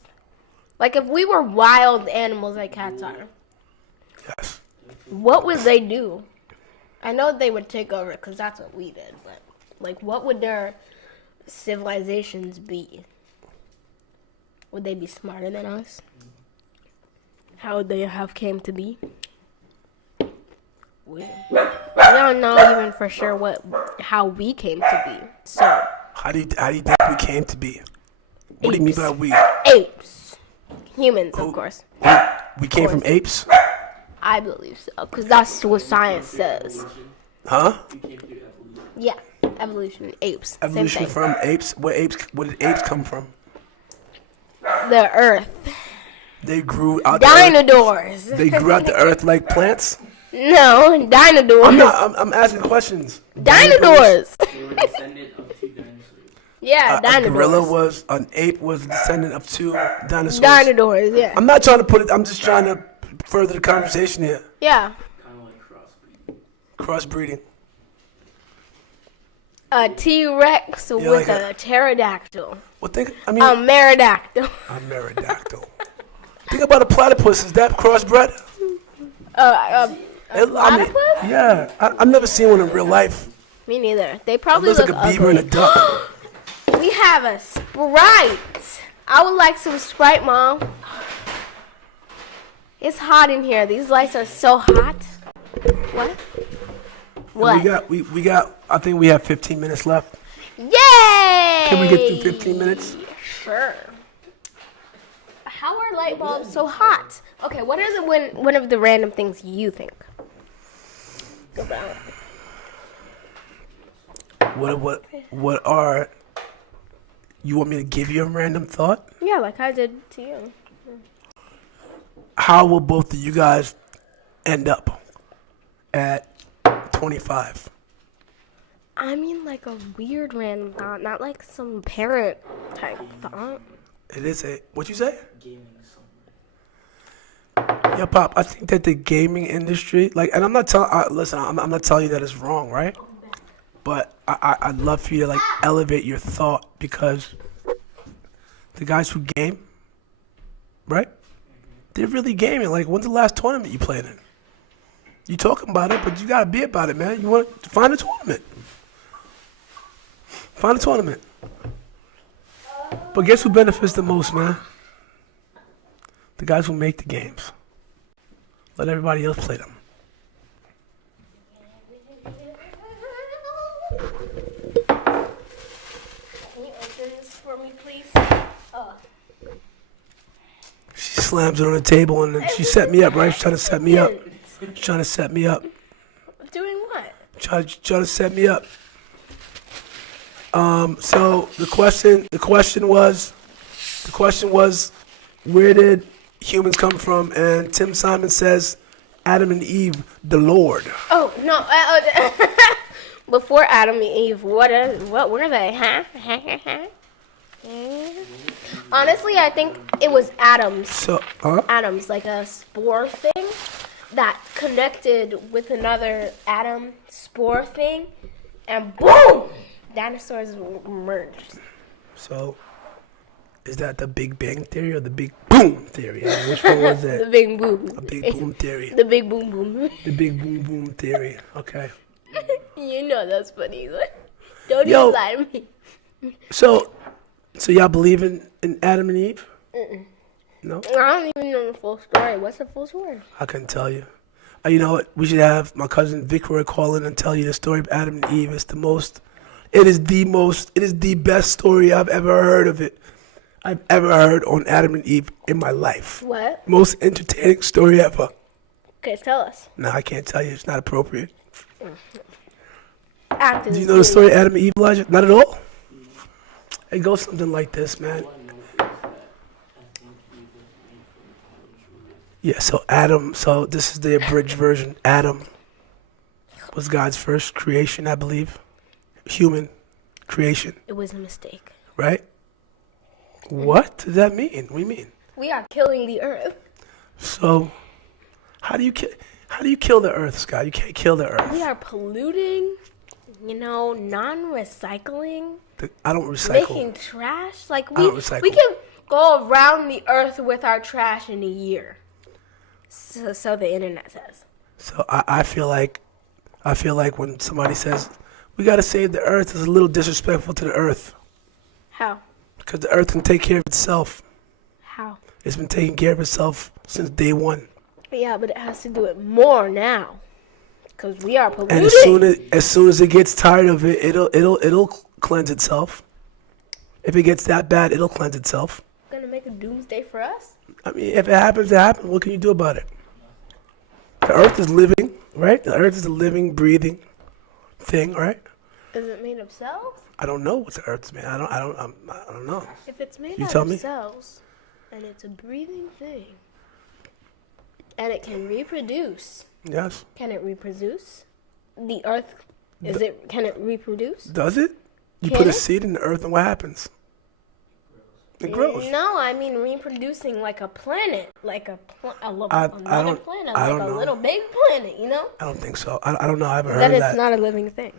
Like if we were wild animals like cats are, Yes. what would they do? I know they would take over because that's what we did, but like what would their civilizations be? Would they be smarter than us? How would they have came to be? We don't know even for sure how we came to be. So How do you think we came to be? What do you mean by we? apes, humans, of course. We came from apes? I believe so, because that's what science says. Huh? Yeah, evolution, apes. Evolution same thing. from apes? Where did apes come from? The earth. They grew out the earth. Dinosaurs. They grew out the earth like plants? No, dinosaurs. I'm asking questions. Dinosaurs. They were descendant of two dinosaurs. Yeah, A dinosaurs. gorilla an ape was a descendant of two dinosaurs. Dinosaurs, yeah. I'm not trying to put it, I'm just trying to further the conversation here. Yeah. Kind of like crossbreeding. Crossbreeding. A T-Rex with like a pterodactyl. Well, A A pterodactyl. pterodactyl. Think about a platypus. Is that crossbred? Platypus? Yeah. I've never seen one in real life. Me neither. They It probably looks look like a beaver and a ugly. duck. We have a Sprite. I would like some Sprite, Mom. It's hot in here. These lights are so hot. What? What? We got. I think we have 15 minutes left. Yay! Can we get through 15 minutes? Sure. How are light bulbs so hot? Okay, what is one of the random things you think about? What are? You want me to give you a random thought? Yeah, like I did to you. How will both of you guys end up at 25? I mean, like a weird random thought, not like some parent type thought. It is a. What you say? Gaming somewhere. Yeah, Pop. I think that the gaming industry, like, and I'm not telling. Listen, I'm not telling you that it's wrong, right? But I'd love for you to like elevate your thought because the guys who game, right? They're really gaming. Like, when's the last tournament you played in? You talking about it, but you gotta be about it, man. You want to find a tournament. Find a tournament. But guess who benefits the most, man? The guys who make the games. Let everybody else play them. Can you open this for me, please? She slams it on the table and then she set me up, right? She's trying to set me up. She's trying to set me up. Doing what? Trying to set me up. So the question was, where did humans come from? And Tim Simon says, Adam and Eve, the Lord. Oh no! Before Adam and Eve, what were they? Huh? Honestly, I think it was atoms. So, Atoms, like a spore thing that connected with another atom spore thing, and boom, dinosaurs merged. So, is that the Big Bang Theory or the Big Boom Theory? I mean, which one was The that? big boom. A Big Boom Theory. The big boom boom. The Big Boom Boom Theory. Okay. You know that's funny. Don't Yo. even lie to me. So y'all believe in Adam and Eve? No? I don't even know the full story. What's the full story? I couldn't tell you. You know what? We should have my cousin Victor call in and tell you the story of Adam and Eve. It is the best story I've ever heard of it. I've ever heard on Adam and Eve in my life. What? Most entertaining story ever. Okay, tell us. No, I can't tell you. It's not appropriate. Acting. Do you know the story of Adam and Eve, Elijah? Not at all? It goes something like this, man. Yeah, so this is the abridged version. Adam was God's first creation, I believe. Human creation, It was a mistake. right? What does that mean? What do you mean? We are killing the earth. So, how do you kill the earth, Scott? You can't kill the earth. We are polluting, non-recycling, I don't recycle. making trash. Like I don't recycle. we can go around the earth with our trash in a year. So the internet says. So I feel like when somebody says we gotta save the earth, is a little disrespectful to the earth How? because the earth can take care of itself. How? It's been taking care of itself since day one. Yeah, but it has to do it more now. Because we are polluting. And as soon as it gets tired of it, it'll cleanse itself. If it gets that bad, it'll cleanse itself. Gonna make a doomsday for us? I mean, if it happens, it happens. What can you do about it? The earth is living, right? The earth is a living, breathing thing, right? Is it made of cells? I don't know what the earth's made. I don't know. If it's made You out tell of me. cells, and it's a breathing thing, and it can reproduce, Yes. can it reproduce? The earth, can it reproduce? Does it? You Can put a it? seed in the earth, and what happens? It grows. No, I mean reproducing like a planet, like another don't- planet, I like don't a know. little big planet, I don't think so. I don't know. I haven't heard Then of it's that. not a living thing.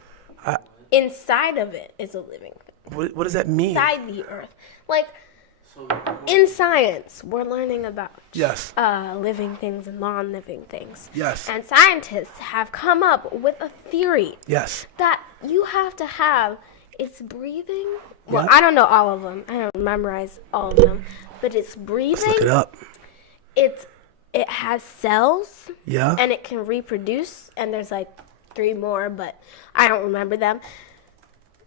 I- Inside of it is a living thing. What does that mean? Inside the earth. Like, So, in science, we're learning about Yes. living things and non-living things. Yes. And scientists have come up with a theory Yes. that you have to have it's breathing. Well, Yeah. I don't know all of them. I don't memorize all of them. But it's Let's breathing. look it up. It's it has cells Yeah. and it can reproduce, and there's like 3 more, but I don't remember them,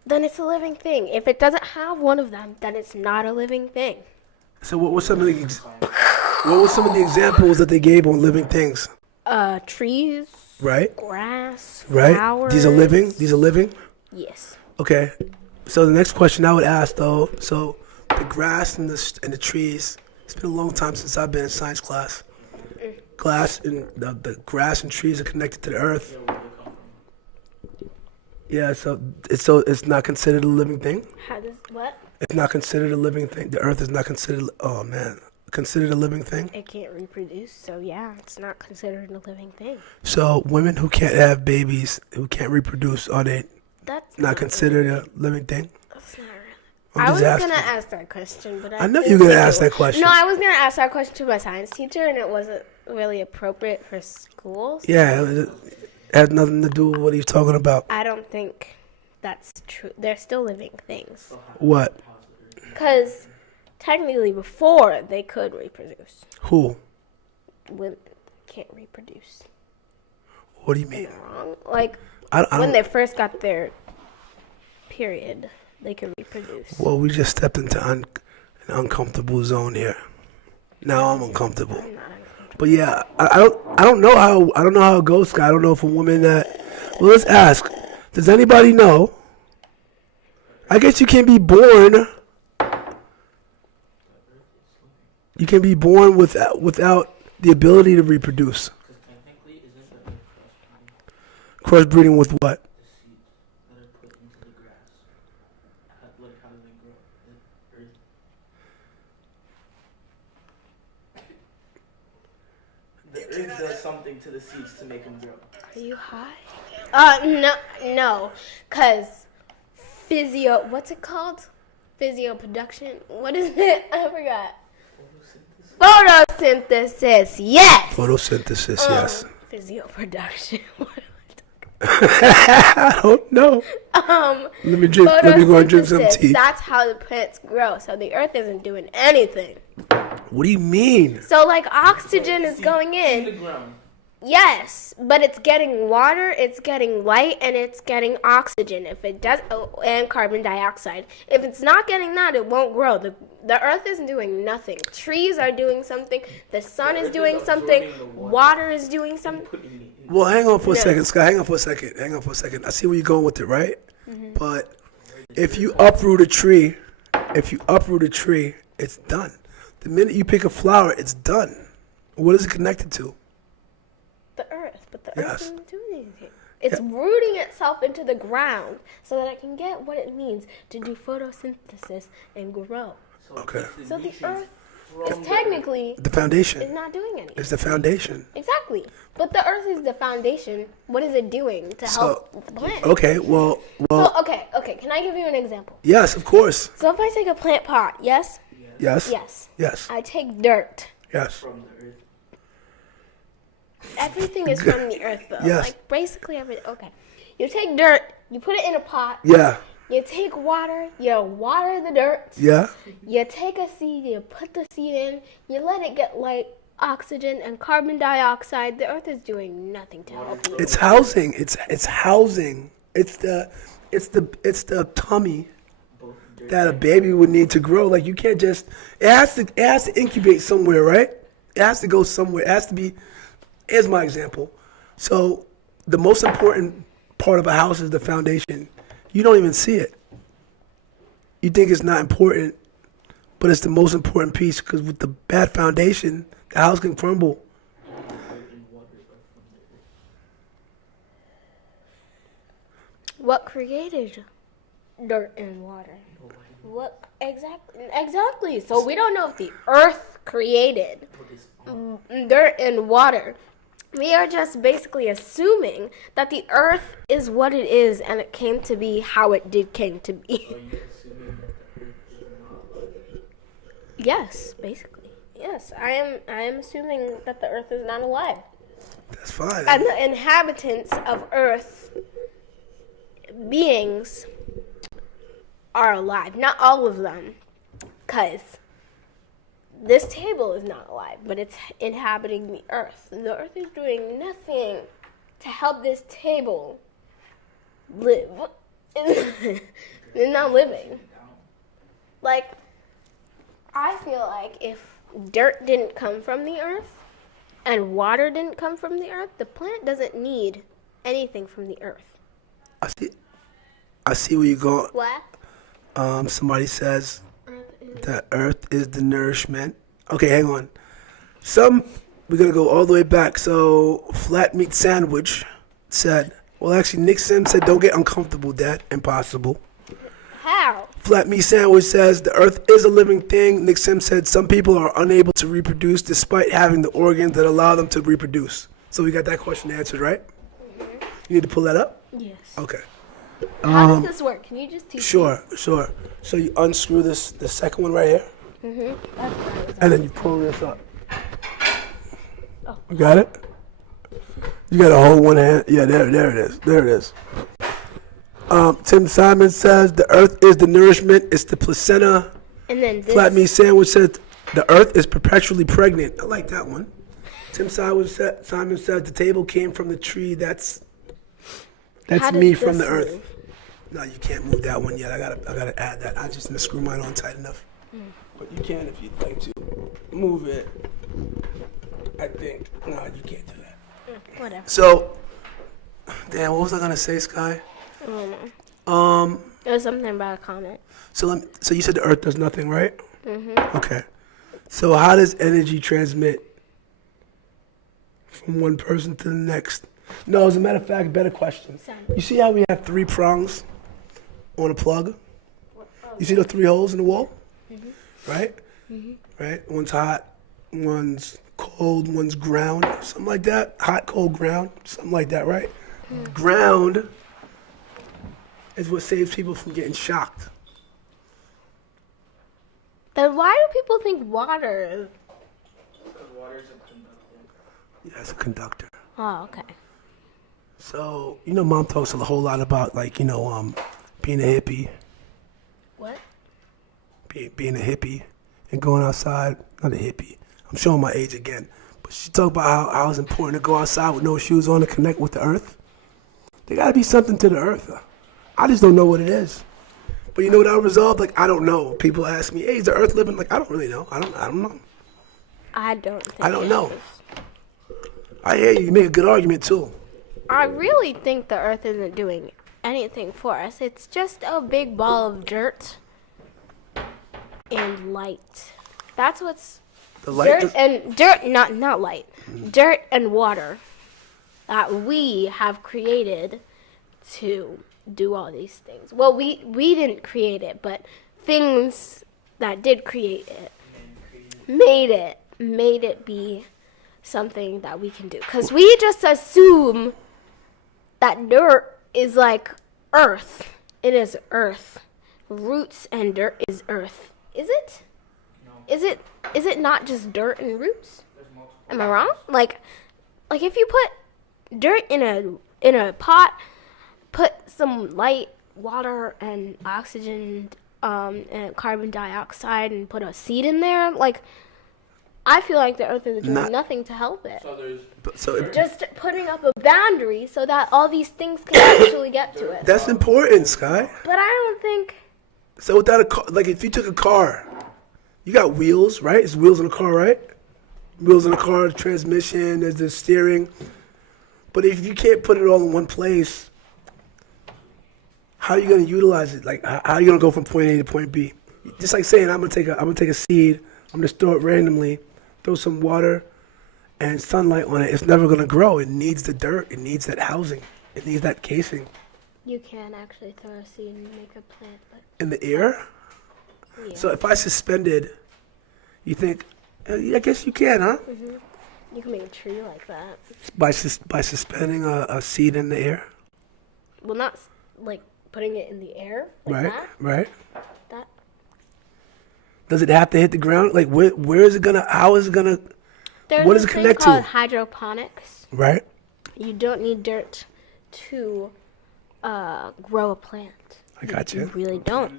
then it's a living thing. If it doesn't have one of them, then it's not a living thing. So what were some of the examples that they gave on living things? Trees, Right. grass, Right. flowers. These are living. These are living. Yes. Okay. So the next question I would ask though, so the grass and the trees. It's been a long time since I've been in science class. Glass and the grass and trees are connected to the earth. Yeah. So it's not considered a living thing. How does what? It's not considered a living thing. The earth is not considered. Oh man, considered a living thing. It can't reproduce, so yeah, it's not considered a living thing. So women who can't have babies, who can't reproduce, are they That's not considered a living thing? That's not really. I'm I just was asking. gonna ask that question, but I know didn't you're gonna think ask it that was- question. No, I was gonna ask that question to my science teacher, and it wasn't really appropriate for schools. Yeah, it has nothing to do with what he's talking about. I don't think that's true. They're still living things. What? Because technically, before they could reproduce, Who? women can't reproduce. What do you mean? Am I wrong? Like I when don't. they first got their period, they could reproduce. Well, we just stepped into an uncomfortable zone here. Now I'm uncomfortable. I'm not uncomfortable. But yeah, I don't know how it goes, Scott. I don't know if a woman that. Well, let's ask. Does anybody know? I guess you can be born. You can be born without the ability to reproduce. Because technically, isn't the earth Crossbreeding with what? the seeds that are put into the grass? How do they grow? The earth does something to the seeds to make them grow. Are you high? No, cause what's it called? Physio production. What is it? I forgot. Photosynthesis. Yes. Photosynthesis, yes. Physio production. I don't know. Let me go and drink some photosynthesis, tea. That's how the plants grow. So the earth isn't doing anything. What do you mean? So like oxygen is going In the in. ground. Yes, but it's getting water, it's getting light, and it's getting oxygen. If it does, and carbon dioxide. If it's not getting that, it won't grow. The earth isn't doing nothing. Trees are doing something. The sun is doing something. Water is doing something. Well, hang on for a No. second, Scott. Hang on for a second. I see where you're going with it, right? But if you uproot a tree, it's done. The minute you pick a flower, it's done. What is it connected to? The earth, but the Yes. earth isn't doing anything. It's rooting itself into the ground so that it can get what it needs to do photosynthesis and grow. So Okay. it's So the nutrients earth from is the technically The foundation. is not doing anything. It's the foundation. Exactly. But the earth is the foundation. What is it doing to help the plant? Okay, well, So, okay. Can I give you an example? yes, of course. So if I take a plant pot, yes? Yes. Yes. Yes. I take dirt. Yes. from the earth. Everything is from the earth, though. Yes. Like, basically everything. Okay. You take dirt, you put it in a pot, Yeah. you take water, you water the dirt, Yeah. you take a seed, you put the seed in, you let it get light, oxygen, and carbon dioxide. The earth is doing nothing to help you. It's housing. It's housing. It's the tummy that a baby would need to grow. Like you can't just. It has to incubate somewhere, right? It has to go somewhere. It has to be. Here's my example. So the most important part of a house is the foundation. You don't even see it. You think it's not important, but it's the most important piece because with the bad foundation, the house can crumble. What created dirt and water? What exactly? So we don't know if the earth created dirt and water. We are just basically assuming that the earth is what it is and it came to be how it came to be. Are you assuming that the earth is not alive? Yes, basically. Yes, I am assuming that the earth is not alive. That's fine. And the inhabitants of earth beings are alive. Not all of them, because this table is not alive, but it's inhabiting the earth. And the earth is doing nothing to help this table live. It's not living. Like, I feel like if dirt didn't come from the earth and water didn't come from the earth, the plant doesn't need anything from the earth. I see where you're going. What? Somebody says Earth is that earth is the nourishment. Okay, hang on. We're going to go all the way back. So, Flat Meat Sandwich said, well, actually, Nick Sim said, don't get uncomfortable, Dad. Impossible. how? Flat Meat Sandwich says, the earth is a living thing. Nick Sim said, some people are unable to reproduce despite having the organs that allow them to reproduce. So we got that question answered, right? Mm-hmm. You need to pull that up? Yes. Okay. How does this work? Can you just teach me? Sure. So you unscrew the second one right here, Mm-hmm. and then you pull this up. You got it? You got to hold one hand. Yeah, there it is. There it is. Tim Simon says the earth is the nourishment. It's the placenta. And then this. Flat Meat Sandwich says the earth is perpetually pregnant. I like that one. Tim Simon said the table came from the tree. That's How does me from this the earth. move? No, you can't move that one yet. I gotta add that. I just didn't screw mine on tight enough. But you can if you'd like to move it. I think. No, you can't do that. Whatever. So, damn, what was I gonna say, Sky? I don't know. It was something about a comment. So you said the earth does nothing, right? Mm-hmm. Okay. So how does energy transmit from one person to the next? No, as a matter of fact, better question. You see how we have 3 prongs on a plug? You see the 3 holes in the wall? Mm-hmm. Right? Mm-hmm. Right? One's hot, one's cold, one's ground, something like that. Hot, cold, ground, something like that, right? Mm-hmm. Ground is what saves people from getting shocked. Then why do people think water? Because water is a conductor. Yeah, it's a conductor. Oh, okay. So, Mom talks a whole lot about, being a hippie. What? Being a hippie and going outside. Not a hippie. I'm showing my age again. But she talked about how it's important to go outside with no shoes on to connect with the earth. There got to be something to the earth. I just don't know what it is. But you know what I resolved? I don't know. People ask me, hey, is the earth living? I don't really know. I don't know. I don't think I don't it know. is. I hear you. You make a good argument, too. I really think the earth isn't doing anything for us. It's just a big ball of dirt and light. That's what's The light not light. Dirt and water that we have created to do all these things. Well, we didn't create it, but things that did create it made it be something that we can do. Because we just assume that dirt is like earth. It is earth. Roots and dirt is earth. Is it? No. Is it not just dirt and roots? There's multiple. Am I wrong? Like if you put dirt in a pot, put some light, water, and oxygen, and carbon dioxide, and put a seed in there, I feel like the earth is doing nothing to help it. So there's Just putting up a boundary so that all these things can actually get to it. That's important, Sky. But I don't think. So without a car, if you took a car, you got wheels, right? There's wheels in a car, right? Wheels in a car, transmission, there's the steering. But if you can't put it all in one place, how are you going to utilize it? How are you going to go from point A to point B? Just like saying, I'm gonna take a seed, I'm gonna store it randomly, throw some water and sunlight on it. It's never gonna grow. It needs the dirt. It needs that housing. It needs that casing. You can actually throw a seed and make a plant. But In the air. yeah. So if I suspended, you think? I guess you can, huh? You can make a tree like that. By suspending a seed in the air. Well, not putting it in the air like Right. that. Right. That. Does it have to hit the ground? Where is it gonna? How is it gonna? There's What does a it thing connect called to? hydroponics. Right. You don't need dirt to grow a plant. I got You you. really don't.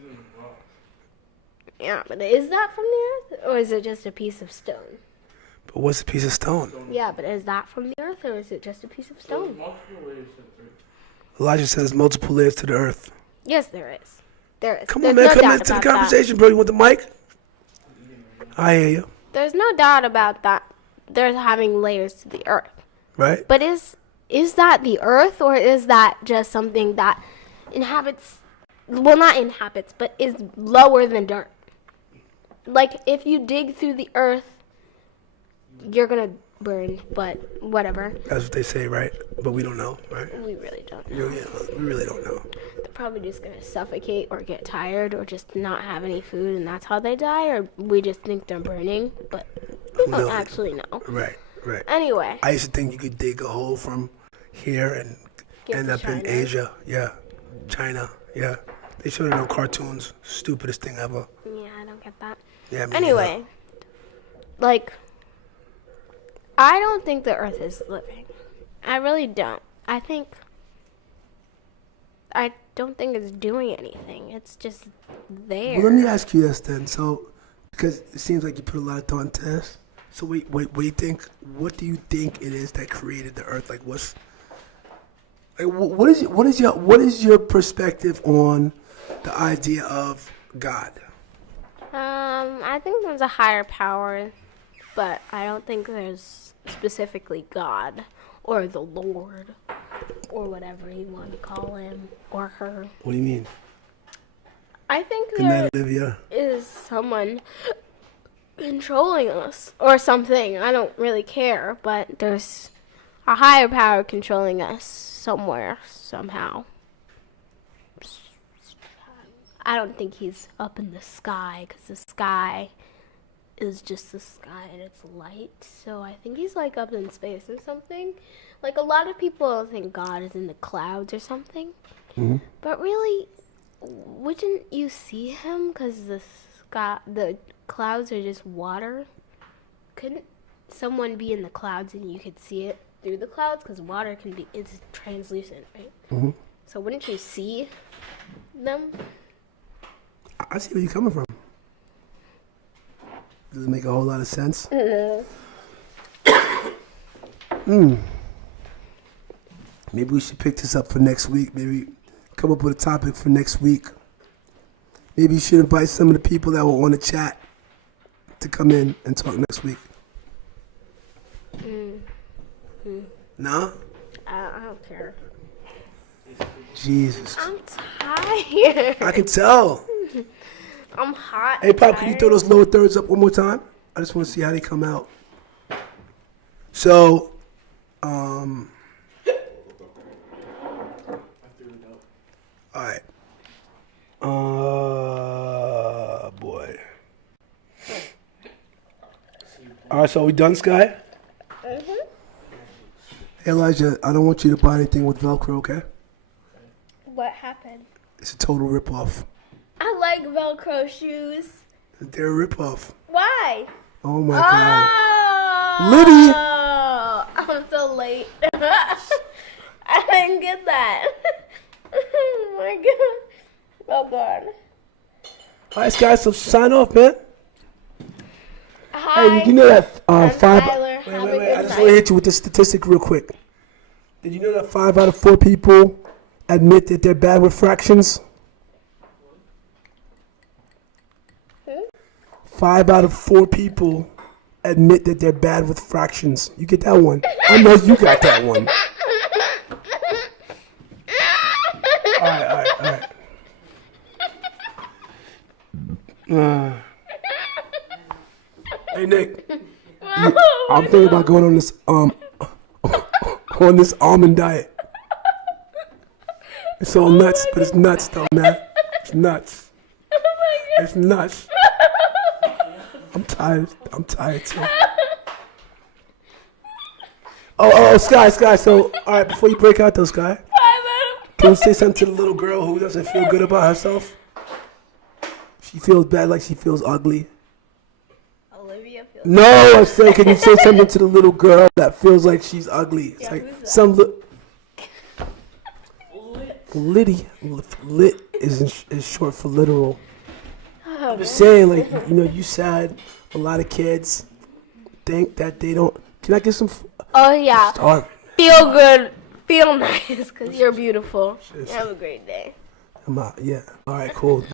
Yeah, but is that from the earth, or is it just a piece of stone? But what's a piece of stone? Yeah, but is that from the earth, or is it just a piece of stone? Elijah says there's multiple layers to the earth. Yes, there is. There is. Come There's on, man. no Come doubt into the about that. conversation, bro. You want the mic? I hear you. There's no doubt about that. There's having layers to the earth. Right? But is that the earth, or is that just something that inhabits, well, not inhabits, but is lower than dirt? Like, if you dig through the earth, you're going to burn, but whatever. That's what they say, right? But we don't know, right? We really don't know. Yeah, we really don't know. They're probably just going to suffocate or get tired or just not have any food, and that's how they die, or we just think they're burning, but we don't No. actually know. Right, right. Anyway. I used to think you could dig a hole from here and Get end to up in China. Asia. Yeah. China. Yeah. They showed it on cartoons. Stupidest thing ever. Yeah, I don't get that. Yeah. Me Anyway, like, I don't think the earth is living. I really don't. I don't think it's doing anything. It's just there. Well, let me ask you this then. So, because it seems like you put a lot of thought into this. So, wait, what do you think? What do you think it is that created the earth? Like, what is your perspective on the idea of God? I think there's a higher power, but I don't think there's specifically God or the Lord or whatever you want to call him or her. What do you mean? I think Good there night, Olivia. is someone controlling us or something. I don't really care, but there's a higher power controlling us somewhere, somehow. I don't think he's up in the sky, because the sky is just the sky and it's light. So I think he's like up in space or something. Like, a lot of people think God is in the clouds or something. Mm-hmm. But really, wouldn't you see him? Because the clouds are just water. Couldn't someone be in the clouds and you could see it through the clouds? Because water it's translucent, right? Mm-hmm. So wouldn't you see them? I see where you're coming from. Does it make a whole lot of sense? Maybe we should pick this up for next week. Maybe come up with a topic for next week. Maybe you should invite some of the people that will want to chat to come in and talk next week. No? I don't care. Jesus. I'm tired. I can tell. I'm hot. Hey, Pop, can you throw those lower thirds up one more time? I just want to see how they come out. So, all right. Boy. All right, so are we done, Sky? Mm-hmm. Hey, Elijah, I don't want you to buy anything with Velcro, okay? What happened? It's a total ripoff. I like Velcro shoes. They're a ripoff. Why? Oh, my God. Oh, Liddy! I'm so late. I didn't get that. Oh my God. Oh God. All right, Sky, so sign off, man. Hi. Hey, did you know that I'm five... Tyler. Have a Wait, good I just night. want to hit you with this statistic real quick. Did you know that 5 out of 4 people admit that they're bad with fractions? 5 out of 4 people admit that they're bad with fractions. You get that one? I know you got that one. All right. Hey, Nick. I'm thinking about going on this almond diet. It's all nuts, but it's nuts though, man. It's nuts. It's nuts. I'm tired too. Oh, Sky. So, all right, before you break out though, Sky, can you say something to the little girl who doesn't feel good about herself? She feels bad, like she feels ugly. Olivia feels. No, I say, can you say something to the little girl that feels like she's ugly? It's Yeah, like who's that? some Liddy. Lit is short for literal. Oh all Just good. saying, like, you know, you said a lot of kids think that they don't. Can I get some? Oh yeah. Starving. Feel good. Feel nice because you're beautiful. Have a great day. I'm out. Yeah. All right. Cool.